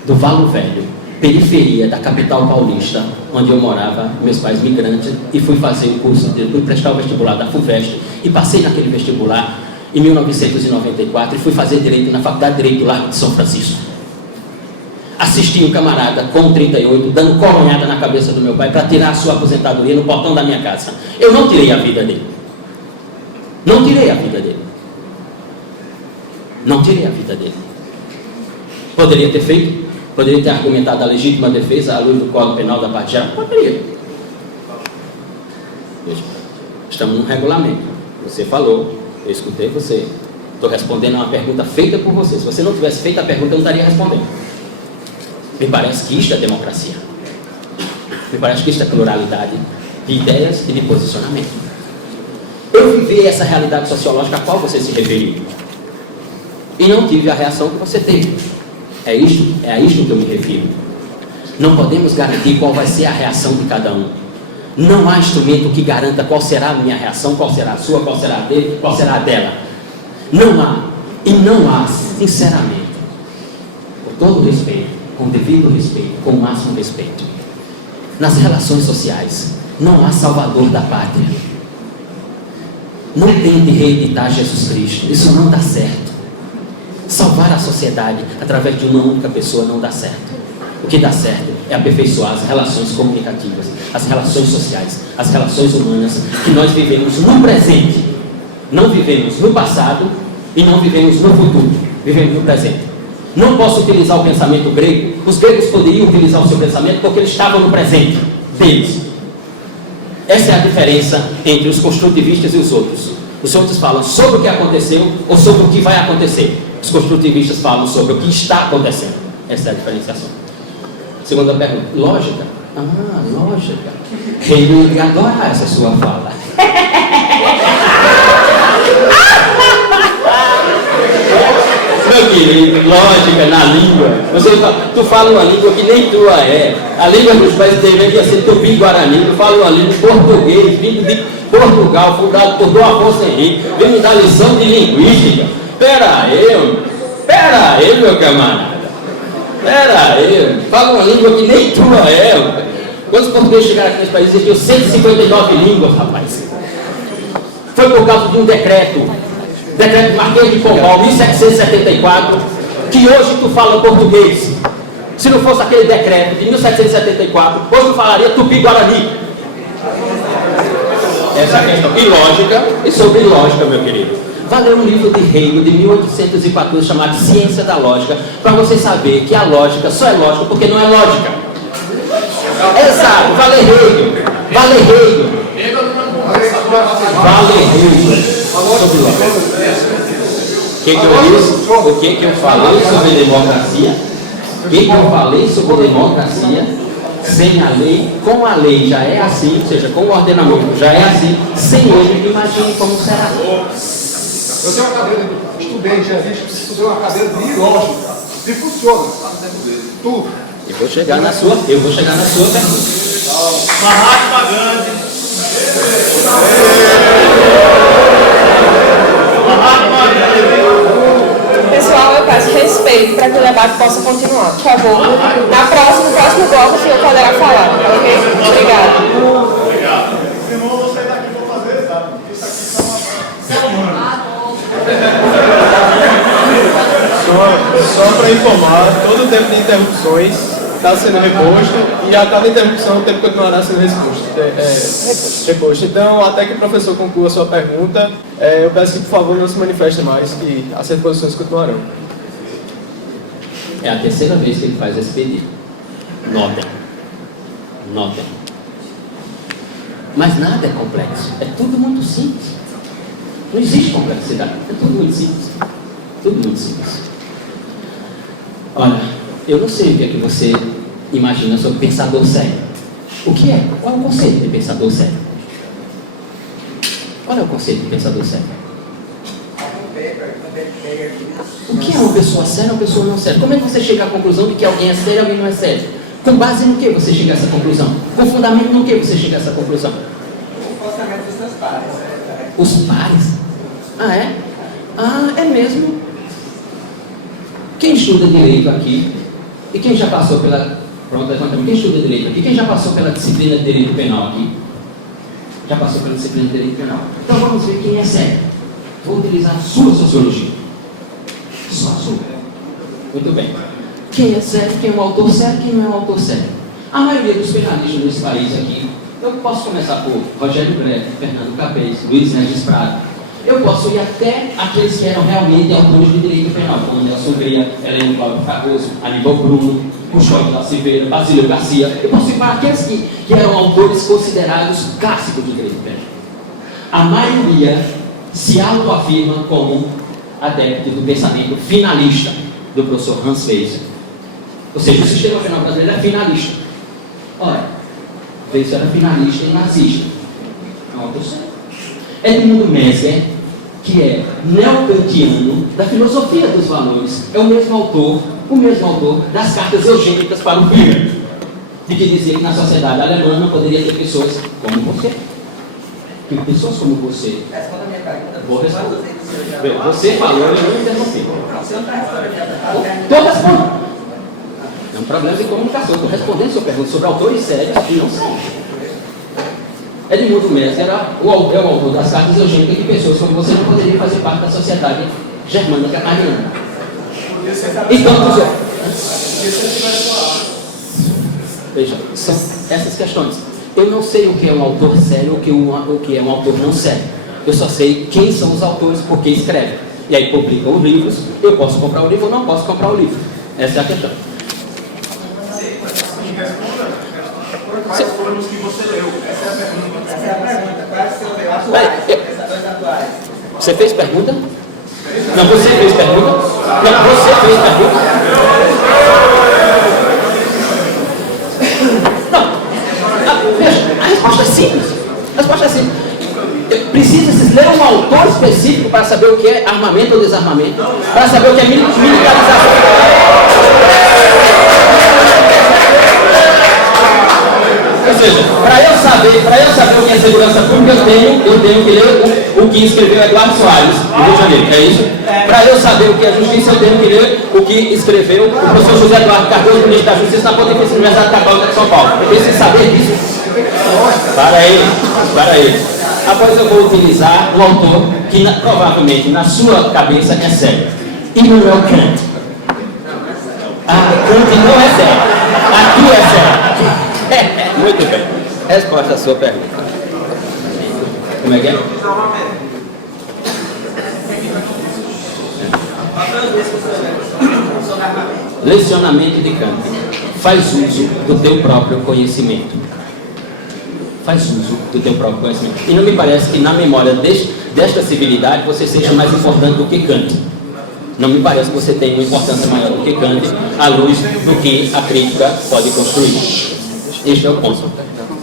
do Valo Velho, periferia da capital paulista, onde eu morava, meus pais migrantes, e fui fazer o curso, fui prestar o vestibular da FUVEST, e passei naquele vestibular em 1994, e fui fazer Direito na Faculdade de Direito do Largo de São Francisco. Assisti um camarada com 38, dando coronhada na cabeça do meu pai para tirar a sua aposentadoria no portão da minha casa. Eu não tirei a vida dele. Não tirei a vida dele. Poderia ter feito? Poderia ter argumentado a legítima defesa à luz do Código Penal da parte geral? Poderia. Veja, estamos num regulamento. Você falou, eu escutei você. Estou respondendo a uma pergunta feita por você. Se você não tivesse feito a pergunta, eu não estaria respondendo. Me parece que isto é democracia. Me parece que isto é pluralidade de ideias e de posicionamento. Eu vivi essa realidade sociológica a qual você se referiu. E não tive a reação que você teve. É a isto que eu me refiro. Não podemos garantir qual vai ser a reação de cada um. Não há instrumento que garanta qual será a minha reação, qual será a sua, qual será a dele, qual será a dela. Não há. E não há, sinceramente, com todo respeito, com devido respeito, com o máximo respeito, nas relações sociais, não há salvador da pátria. Não tente reeditar Jesus Cristo, isso não dá certo. Salvar a sociedade através de uma única pessoa não dá certo. O que dá certo é aperfeiçoar as relações comunicativas, as relações sociais, as relações humanas que nós vivemos no presente. Não vivemos no passado e não vivemos no futuro, vivemos no presente. Não posso utilizar o pensamento grego. Os gregos poderiam utilizar o seu pensamento porque eles estavam no presente deles. Essa é a diferença entre os construtivistas e os outros. Os outros falam sobre o que aconteceu ou sobre o que vai acontecer. Os construtivistas falam sobre o que está acontecendo. Essa é a diferenciação. Segunda pergunta, lógica? Lógica. Reino ia adorar essa sua fala. Meu querido, lógica na língua. Tu fala uma língua que nem tua é. A língua dos pais deveria ser tupi-guarani. Tu fala uma língua português, vindo de Portugal, fundado por Dom Afonso Henrique. Vem me dar lição de linguística. Pera aí, meu camarada. Pera aí, fala uma língua que nem tua é. Quando os portugueses chegaram aqui nesse país, existiam 159 línguas, rapaz. Foi por causa de um decreto Marquês de Pombal, 1774, que hoje tu fala português. Se não fosse aquele decreto de 1774, hoje tu falaria tupi-guarani. Essa é a questão. E lógica, e sobre lógica, meu querido. Valeu um livro de Hegel de 1814 chamado Ciência da Lógica, para você saber que a lógica só é lógica porque não é lógica. Exato, vale Hegel. Sobre lógica. O que eu disse? O que eu falei sobre democracia? O que eu falei sobre democracia? Sem a lei, com a lei já é assim, ou seja, com o ordenamento já é assim, sem ele, imagine como será. Eu tenho uma cadeira, estudei, já estudei uma cadeira de lógica. E funciona. Tudo. Eu vou chegar na sua pergunta. Mahatma Gandhi. Pessoal, eu peço respeito para que o debate possa continuar. Por favor, no próximo bloco o senhor poderá falar, ok? Obrigado. Senão eu vou sair daqui e vou fazer exato. Isso aqui Só para informar, todo o tempo de interrupções está sendo reposto e a cada interrupção o tempo continuará sendo reposto. Então, até que o professor conclua a sua pergunta, eu peço que, por favor, não se manifeste mais, que as reposições continuarão. É a terceira vez que ele faz esse pedido. Notem. Mas nada é complexo, é tudo muito simples. Não existe complexidade, é tudo muito simples. Olha, eu não sei o que é que você imagina sobre pensador cego. O que é? Qual é o conceito de pensador cego? Qual é o conceito de pensador cego? O que é uma pessoa séria ou uma pessoa não séria? Como é que você chega à conclusão de que alguém é sério e alguém não é sério? Com base no que você chega a essa conclusão? Com fundamento no que você chega a essa conclusão? O fundamento dos seus pares. Os pares? Ah, é? Ah, é mesmo? Quem estuda direito aqui, e quem já passou pela... Pronto, levanta-me. Quem estuda direito aqui? Quem já passou pela disciplina de direito penal aqui? Já passou pela disciplina de direito penal. Então vamos ver quem é sério. Vou utilizar a sua sociologia. Só a sua. Muito bem. Quem é sério? Quem é um autor sério? Quem não é um autor sério? A maioria dos penalistas desse país aqui, eu posso começar por Rogério Breve, Fernando Capês, Luiz Regis Prado. Eu posso ir até aqueles que eram realmente autores de direito penal, como Nelson Greia, Heleno Cláudio Cardoso, Aníbal Bruno, Buxote da Silveira, Basílio Garcia. Eu posso ir para aqueles que eram autores considerados clássicos de direito penal. A maioria se autoafirma como adepto do pensamento finalista do professor Hans Weisser. Ou seja, o sistema penal brasileiro é finalista. Olha, Weisser era finalista e nazista. É um autor sério. Edmundo Mesmer, que é neocantiano da filosofia dos valores, é o mesmo autor das cartas eugênicas para o Führer, de que dizia que na sociedade alemã não poderia ter pessoas como você. Que pessoas como você. Responda a minha pergunta. Vou responder. Bem, você falou, eu não interrompi. Estou respondendo. É um problema de comunicação. Estou respondendo a sua pergunta sobre autores sérios que não são. Edmundo Messer era o autor das cartas eugênicas que pensou sobre você não poderia fazer parte da sociedade germânica ariana. Então, veja, são essas questões. Eu não sei o que é um autor sério ou o que é um autor não sério. Eu só sei quem são os autores, porque escrevem. E aí publicam os livros, eu posso comprar o livro ou não posso comprar o livro. Essa é a questão. Quais foram os que você leu? Essa é a pergunta. Essa é a pergunta. Quais você leu atuais? Pensadores atuais. Você fez pergunta? Não, você fez pergunta? Não, você fez pergunta? Não. Veja, a resposta é simples. A resposta é simples. Precisa-se ler um autor específico para saber o que é armamento ou desarmamento? Para saber o que é militarização? Ou seja, para eu saber o que é segurança pública, eu tenho que ler o que escreveu Eduardo Soares, do Rio de Janeiro, é isso? Para eu saber o que é justiça, eu tenho que ler o que escreveu o professor José Eduardo Cardoso, ministro da Justiça, na Pontifícia Universidade Católica de São Paulo. Eu preciso saber disso. Para aí. Após eu vou utilizar um autor que provavelmente na sua cabeça é sério. Immanuel Kant. Kant não é sério. Aqui é sério. Muito bem. Resposta à sua pergunta. Como é que é? Lecionamento de Kant. Faz uso do teu próprio conhecimento. Faz uso do teu próprio conhecimento. E não me parece que na memória desta civilidade você seja mais importante do que Kant. Não me parece que você tenha uma importância maior do que Kant, à luz do que a crítica pode construir. Este é o ponto.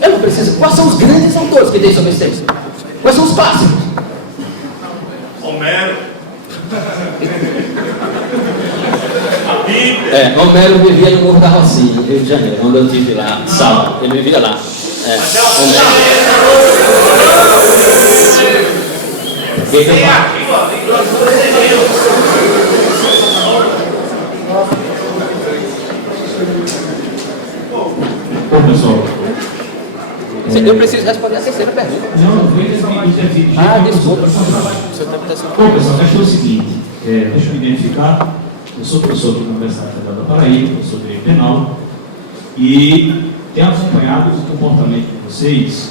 Eu não preciso. Quais são os grandes autores que tem sobre esse? Quais são os clássicos? Homero. Homero vivia no Morro da Rocinha, no Rio de Janeiro, onde eu estive lá, sábado. Ele vivia lá. Ô, pessoal. Eu preciso responder a terceira pergunta. Não, desculpa. Ô, pessoal, acho que é o seguinte, deixa eu me identificar. Eu sou professor da Universidade Federal da Paraíba, professor de direito penal, e tenho acompanhado o comportamento de vocês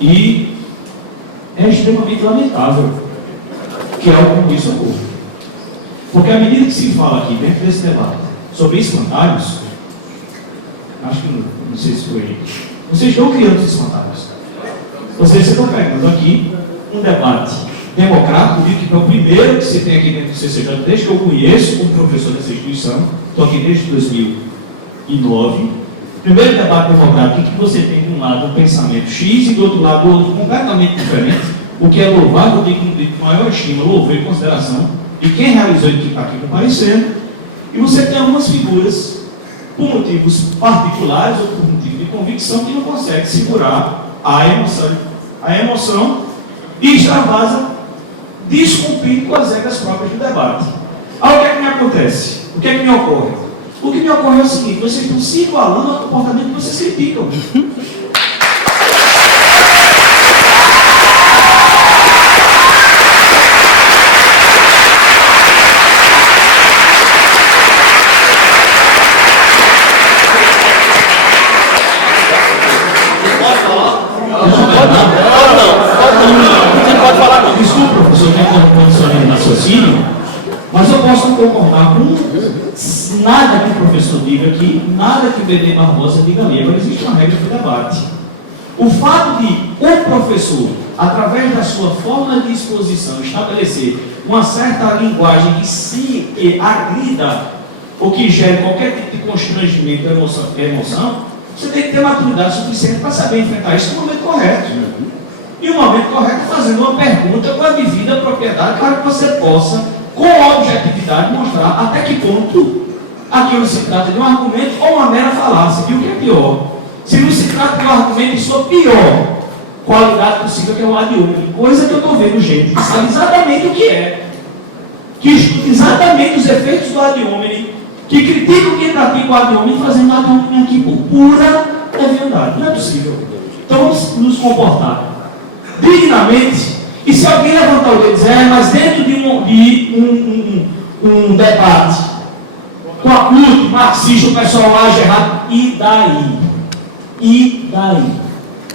e é extremamente lamentável que algo como isso ocorra. Porque à medida que se fala aqui dentro desse debate sobre espantalhos, acho que não sei se foi, vocês estão criando esses espantalhos. Vocês estão pegando aqui um debate democrático, que é o primeiro que se tem aqui dentro do CCJ, desde que eu conheço como professor dessa instituição, estou aqui desde 2009. Primeiro debate democrático que você tem de um lado um pensamento X e do outro lado outro completamente diferente, o que é louvável, de maior estima, louvor e consideração de quem realizou e que está aqui comparecendo, e você tem algumas figuras, por motivos particulares ou por motivo de convicção, que não consegue segurar a emoção e extravasa, descumprindo com as regras próprias do debate. Aí o que é que me acontece? O que é que me ocorre? O que me ocorre é o seguinte: vocês estão se igualando ao comportamento que vocês criticam. Você pode falar não. Desculpa, professor, eu tenho condições de raciocínio, mas eu posso não concordar com nada que o professor diga aqui, nada que o Benê Barbosa diga ali. Agora existe uma regra de debate. O fato de o professor, através da sua forma de exposição, estabelecer uma certa linguagem que se agrida ou que gere qualquer tipo de constrangimento ou emoção, você tem que ter maturidade suficiente para saber enfrentar isso no momento correto. E o momento correto é fazendo uma pergunta com a devida propriedade para que você possa, com objetividade, mostrar até que ponto aquilo se trata de um argumento ou uma mera falácia. E o que é pior? Se não se trata de um argumento, isso é pior. qualidade possível, que é o ad hominem. Coisa que eu estou vendo gente que sabe exatamente o que é, que estuda exatamente os efeitos do ad hominem, que criticam quem pratica o ad hominem, fazendo ad hominem aqui por pura leviandade. Não é possível. Então vamos nos comportar dignamente. E se alguém levantar o dedo e dizer, mas dentro de um debate com a CUT, marxista, o pessoal age errado, e daí? E daí?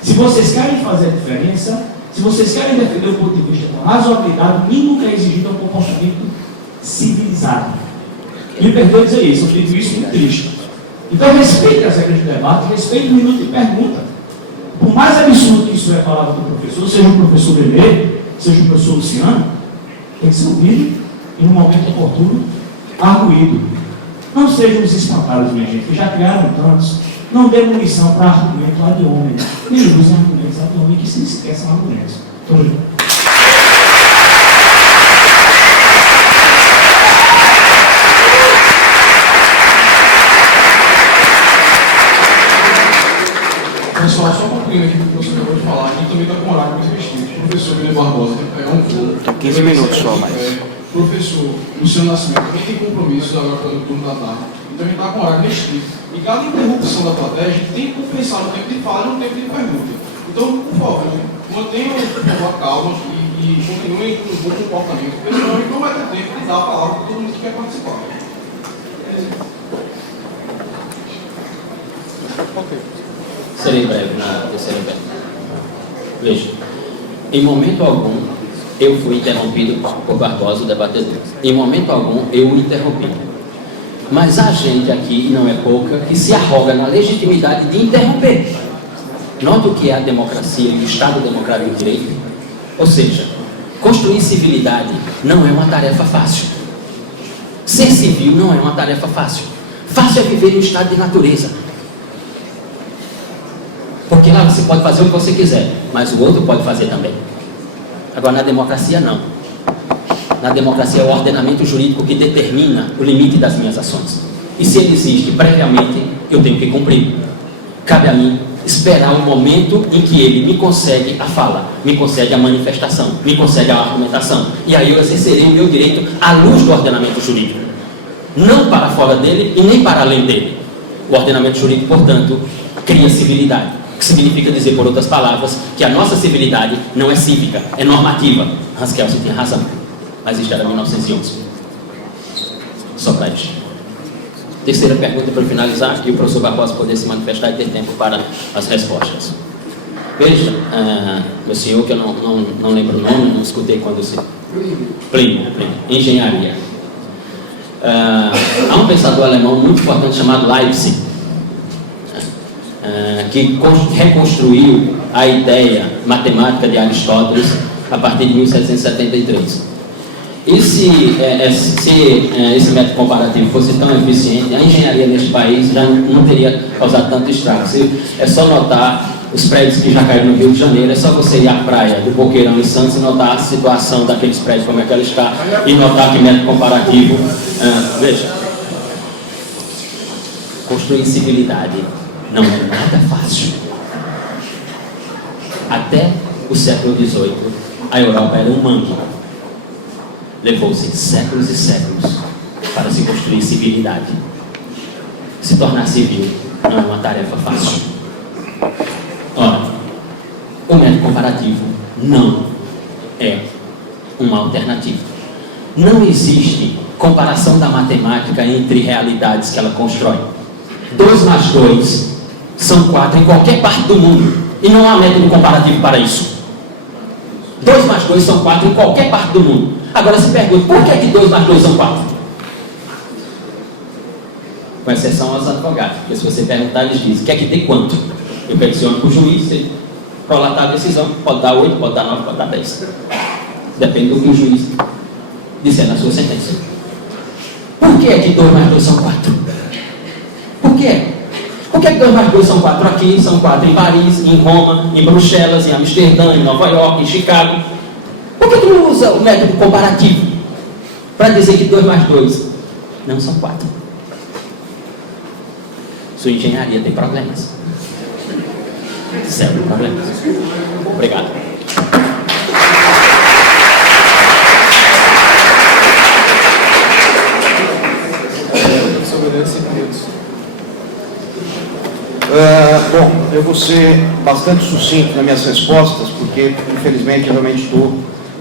Se vocês querem fazer a diferença, se vocês querem defender o ponto de vista com razoabilidade, o mínimo que é exigido é um comportamento civilizado. Me perdoe dizer isso, eu digo isso muito triste. Então respeite as regras de debate, respeite o minuto de pergunta. Por mais absurdo que isso é a palavra do professor, seja o professor Bebê, seja o professor Luciano, tem que ser ouvido e no momento oportuno, arguído. Não sejam os espantados, minha gente, que já criaram tantos. Não dê munição para argumento ad hominem. Nem usem argumentos ad hominem, que se esqueçam argumentos. Muito obrigado. Pessoal, só concluindo aqui o que o professor acabou de falar, a gente também está com horário muito restrito. O professor William Barbosa tem que pegar um voo. Tem 15 minutos só mais. Professor Luciano Nascimento também tem compromissos agora para o turno da tarde. Então a gente está com horário restrito. E cada interrupção da plateia, a gente tem que compensar no tempo de fala e no tempo de pergunta. Então, por favor, mantenham a calma e continuem com um bom comportamento, porque senão a gente não vai ter tempo de dar a palavra para todo mundo que quer participar. Serei breve na terceira pergunta. Veja, em momento algum eu fui interrompido por Barbosa, o debatedor. Em momento algum eu o interrompi. Mas há gente aqui, e não é pouca, que se arroga na legitimidade de interromper. Nota o que é a democracia e o Estado Democrático de Direito. Ou seja, construir civilidade não é uma tarefa fácil. Ser civil não é uma tarefa fácil. Fácil é viver no estado de natureza. Porque lá você pode fazer o que você quiser, mas o outro pode fazer também. Agora, na democracia, não. Na democracia é o ordenamento jurídico que determina o limite das minhas ações. E se ele existe previamente, eu tenho que cumprir. Cabe a mim esperar o momento em que ele me concede a fala, me concede a manifestação, me concede a argumentação. E aí eu exercerei o meu direito à luz do ordenamento jurídico. Não para fora dele e nem para além dele. O ordenamento jurídico, portanto, cria civilidade. O que significa dizer, por outras palavras, que a nossa civilidade não é cívica, é normativa. Hans Kelsen tem razão. Mas isso era 1911. Só para isso. Terceira pergunta para finalizar, e o professor Barbosa poder se manifestar e ter tempo para as respostas. Veja, meu senhor, que eu não lembro o nome, não escutei quando você... Plínio. Engenharia. Há um pensador alemão muito importante chamado Leibniz, que reconstruiu a ideia matemática de Aristóteles a partir de 1773. E se esse método comparativo fosse tão eficiente, a engenharia neste país já não teria causado tanto estrago. É só notar os prédios que já caíram no Rio de Janeiro, é só você ir à praia do Boqueirão em Santos e notar a situação daqueles prédios, como é que ela está, e notar que método comparativo... veja, construir civilidade não é nada fácil. Até o século XVIII, a Europa era um mangue. Levou-se séculos e séculos para se construir civilidade. Se tornar civil não é uma tarefa fácil. Ora, o método comparativo não é uma alternativa. Não existe comparação da matemática entre realidades que ela constrói. 2 mais 2 são 4 em qualquer parte do mundo. E não há método comparativo para isso. 2 mais 2 são 4 em qualquer parte do mundo. Agora se pergunta, por que 2 mais 2 são 4? Com exceção aos advogados. Porque se você perguntar, eles dizem, quer que dê quanto? Eu peticiono para o juiz, ele prolatar a decisão, pode dar 8, pode dar 9, pode dar 10. Depende do que o juiz disser na sua sentença. Por que 2 mais 2 são 4? Por quê? Por que 2 mais 2 são 4 aqui, são 4 em Paris, em Roma, em Bruxelas, em Amsterdã, em Nova York, em Chicago? Por que tu não usa o método comparativo para dizer que 2 mais 2 não são 4? Sua engenharia tem problemas. Sem problema. Obrigado. Bom, eu vou ser bastante sucinto nas minhas respostas, porque infelizmente eu realmente estou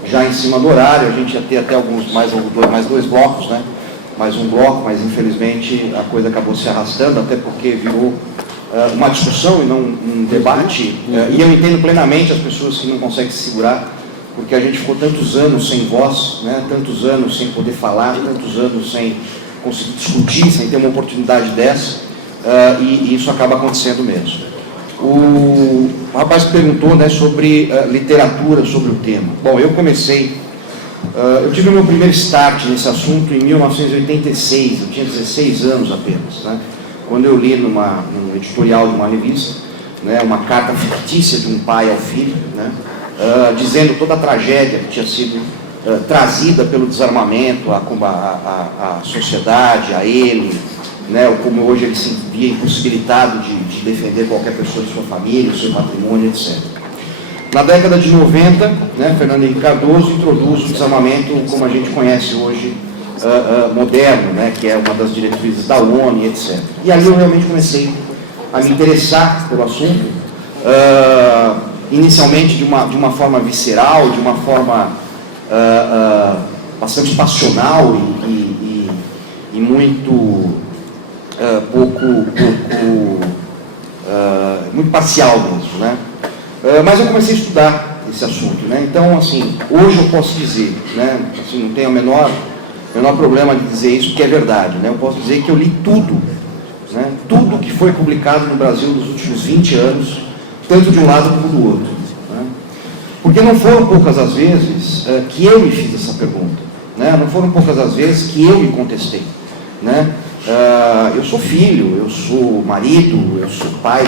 já em cima do horário. A gente ia ter até mais dois blocos, né? Mais um bloco, mas infelizmente a coisa acabou se arrastando, até porque virou uma discussão e não um debate. E eu entendo plenamente as pessoas que não conseguem se segurar, porque a gente ficou tantos anos sem voz, né? Tantos anos sem poder falar, tantos anos sem conseguir discutir, sem ter uma oportunidade dessa. E isso acaba acontecendo mesmo. O rapaz perguntou, né, sobre literatura, sobre o tema. Bom, eu tive o meu primeiro start nesse assunto em 1986, eu tinha 16 anos apenas, né, quando eu li num editorial de uma revista, né, uma carta fictícia de um pai ao filho, né, dizendo toda a tragédia que tinha sido trazida pelo desarmamento à sociedade, a ele, né, como hoje ele se via impossibilitado de defender qualquer pessoa de sua família, seu patrimônio, etc. Na década de 90, né, Fernando Henrique Cardoso introduz o desarmamento como a gente conhece hoje, moderno, né, que é uma das diretrizes da ONU, etc. E aí eu realmente comecei a me interessar pelo assunto, inicialmente de uma forma visceral, de uma forma bastante passional e muito muito parcial mesmo, né? Mas eu comecei a estudar esse assunto, né? Então, assim, hoje eu posso dizer, né? Assim, não tenho o menor problema de dizer isso, porque é verdade, né? Eu posso dizer que eu li tudo, né? Tudo que foi publicado no Brasil nos últimos 20 anos, tanto de um lado como do outro, né? Porque não foram poucas as vezes que eu me fiz essa pergunta, né? Não foram poucas as vezes que eu me contestei, né? Eu sou filho, eu sou marido, eu sou pai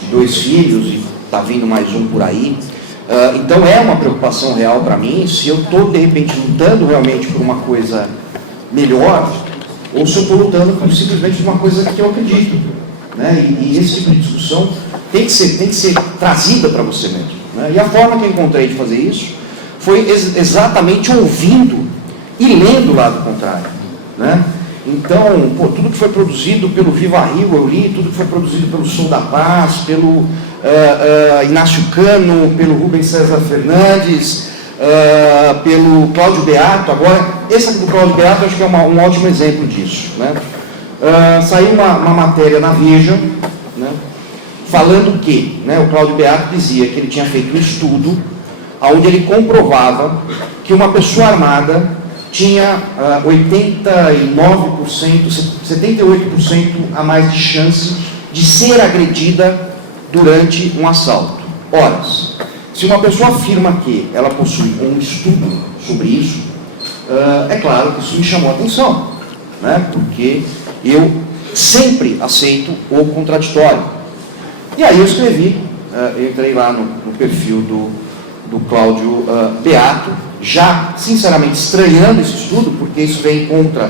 de 2 filhos e está vindo mais um por aí. Então é uma preocupação real para mim se eu estou de repente lutando realmente por uma coisa melhor ou se eu estou lutando simplesmente por uma coisa que eu acredito, né? E esse tipo de discussão tem que ser trazida para você mesmo, né? E a forma que eu encontrei de fazer isso foi exatamente ouvindo e lendo o lado contrário, né? Então, tudo que foi produzido pelo Viva Rio eu li, tudo que foi produzido pelo Sul da Paz, pelo Inácio Cano, pelo Rubens César Fernandes, pelo Cláudio Beato. Agora, esse aqui do Cláudio Beato acho que é um ótimo exemplo disso, né? Saiu uma matéria na Veja, né, falando que, né, o Cláudio Beato dizia que ele tinha feito um estudo onde ele comprovava que uma pessoa armada tinha 89%, 78% a mais de chance de ser agredida durante um assalto. Ora, se uma pessoa afirma que ela possui um estudo sobre isso, é claro que isso me chamou a atenção, né? Porque eu sempre aceito o contraditório. E aí eu escrevi, eu entrei lá no perfil do Cláudio Beato, já sinceramente estranhando esse estudo, porque isso vem contra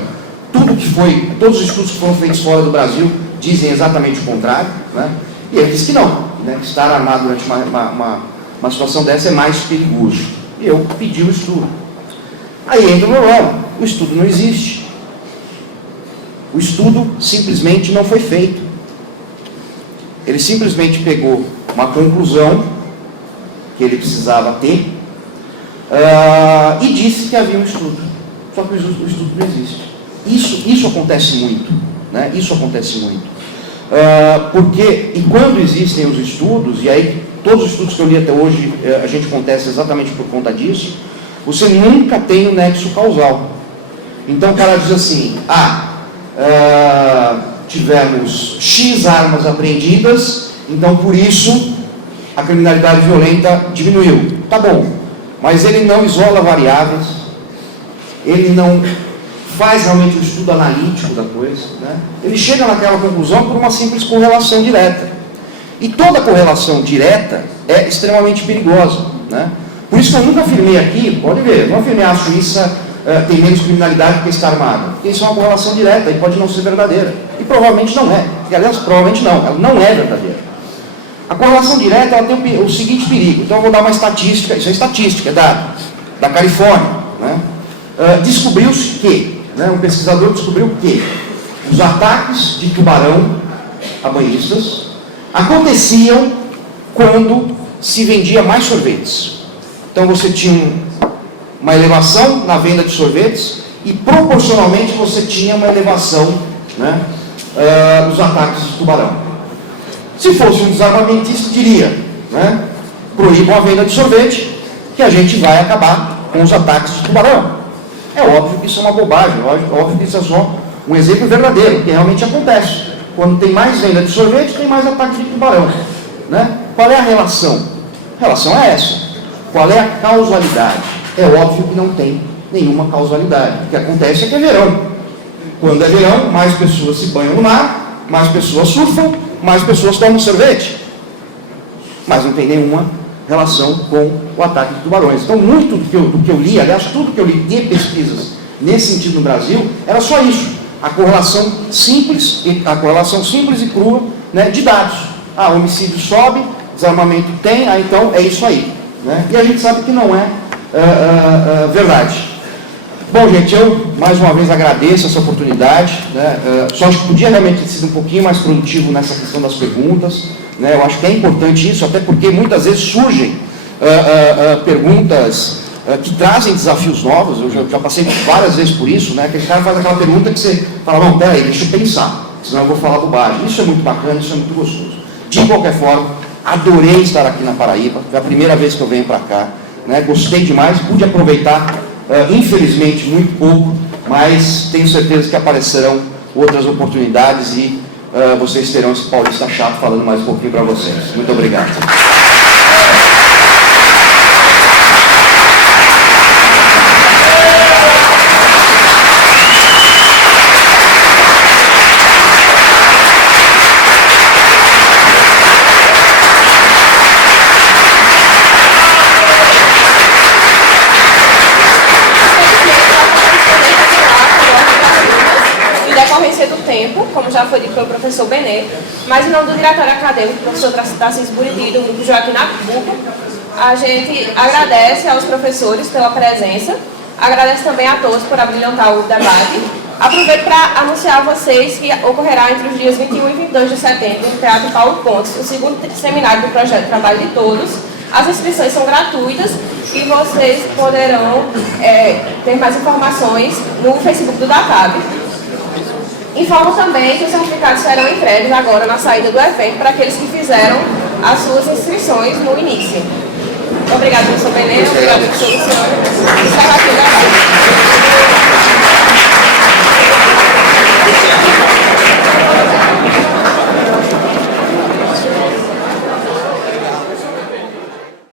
todos os estudos que foram feitos fora do Brasil dizem exatamente o contrário, né? E ele disse que não, né, que estar armado durante uma situação dessa é mais perigoso. E eu pedi o estudo. Aí entra o problema, o estudo não existe. O estudo simplesmente não foi feito. Ele simplesmente pegou uma conclusão que ele precisava ter, e disse que havia um estudo. Só que o estudo não existe. Isso acontece muito, né? Isso acontece muito. E quando existem os estudos, e aí todos os estudos que eu li até hoje, a gente contesta exatamente por conta disso, você nunca tem um nexo causal. Então o cara diz assim, tivemos X armas apreendidas, então por isso a criminalidade violenta diminuiu. Tá bom. Mas ele não isola variáveis, ele não faz realmente o estudo analítico da coisa, né? Ele chega naquela conclusão por uma simples correlação direta. E toda correlação direta é extremamente perigosa, né? Por isso que eu nunca afirmei aqui, pode ver, eu não afirmei a Suíça tem menos criminalidade porque está armada. Porque isso é uma correlação direta e pode não ser verdadeira. E provavelmente não é. E aliás, provavelmente não, ela não é verdadeira. A correlação direta ela tem o seguinte perigo. Então eu vou dar uma estatística, isso é estatística, é da Califórnia. Né? Descobriu-se que, né, um pesquisador descobriu que os ataques de tubarão a banhistas aconteciam quando se vendia mais sorvetes. Então você tinha uma elevação na venda de sorvetes e proporcionalmente você tinha uma elevação, né, dos ataques de tubarão. Se fosse um desarmamentista, diria, né, proíbam a venda de sorvete, que a gente vai acabar com os ataques de tubarão. É óbvio que isso é uma bobagem, é óbvio que isso é só um exemplo verdadeiro, que realmente acontece. Quando tem mais venda de sorvete, tem mais ataque de tubarão. Né? Qual é a relação? A relação é essa. Qual é a causalidade? É óbvio que não tem nenhuma causalidade. O que acontece é que é verão. Quando é verão, mais pessoas se banham no mar, mais pessoas surfam, mais pessoas tomam sorvete. Mas não tem nenhuma relação com o ataque de tubarões. Então, muito do que eu li, aliás, tudo que eu li de pesquisas nesse sentido no Brasil, era só isso. A correlação simples e crua, né, de dados. Homicídio sobe, desarmamento tem, então é isso aí. Né? E a gente sabe que não é verdade. Bom, gente, eu mais uma vez agradeço essa oportunidade. Né? Só acho que podia realmente ter sido um pouquinho mais produtivo nessa questão das perguntas. Né? Eu acho que é importante isso, até porque muitas vezes surgem perguntas que trazem desafios novos. Eu já passei várias vezes por isso, né? Aquele cara faz aquela pergunta que você fala, não, peraí, deixa eu pensar, senão eu vou falar bobagem. Isso é muito bacana, isso é muito gostoso. De qualquer forma, adorei estar aqui na Paraíba, foi a primeira vez que eu venho para cá, né? Gostei demais, pude aproveitar, infelizmente, muito pouco, mas tenho certeza que aparecerão outras oportunidades e vocês terão esse paulista chato falando mais um pouquinho para vocês. Muito obrigado. Como já foi dito pelo professor Benê, mas em nome do diretório acadêmico, do professor Tarcísio Buriti, do grupo Joaquim Nabuco, a gente agradece aos professores pela presença, agradece também a todos por abrilhantar o debate. Aproveito para anunciar a vocês que ocorrerá entre os dias 21 e 22 de setembro, no Teatro Paulo Pontes, o segundo seminário do projeto Trabalho de Todos. As inscrições são gratuitas e vocês poderão ter mais informações no Facebook do DACAB. Informo também que os certificados serão entregues agora na saída do evento para aqueles que fizeram as suas inscrições no início. Obrigado, professor Benê. Obrigado, professor Luciano. Encerra aqui o debate.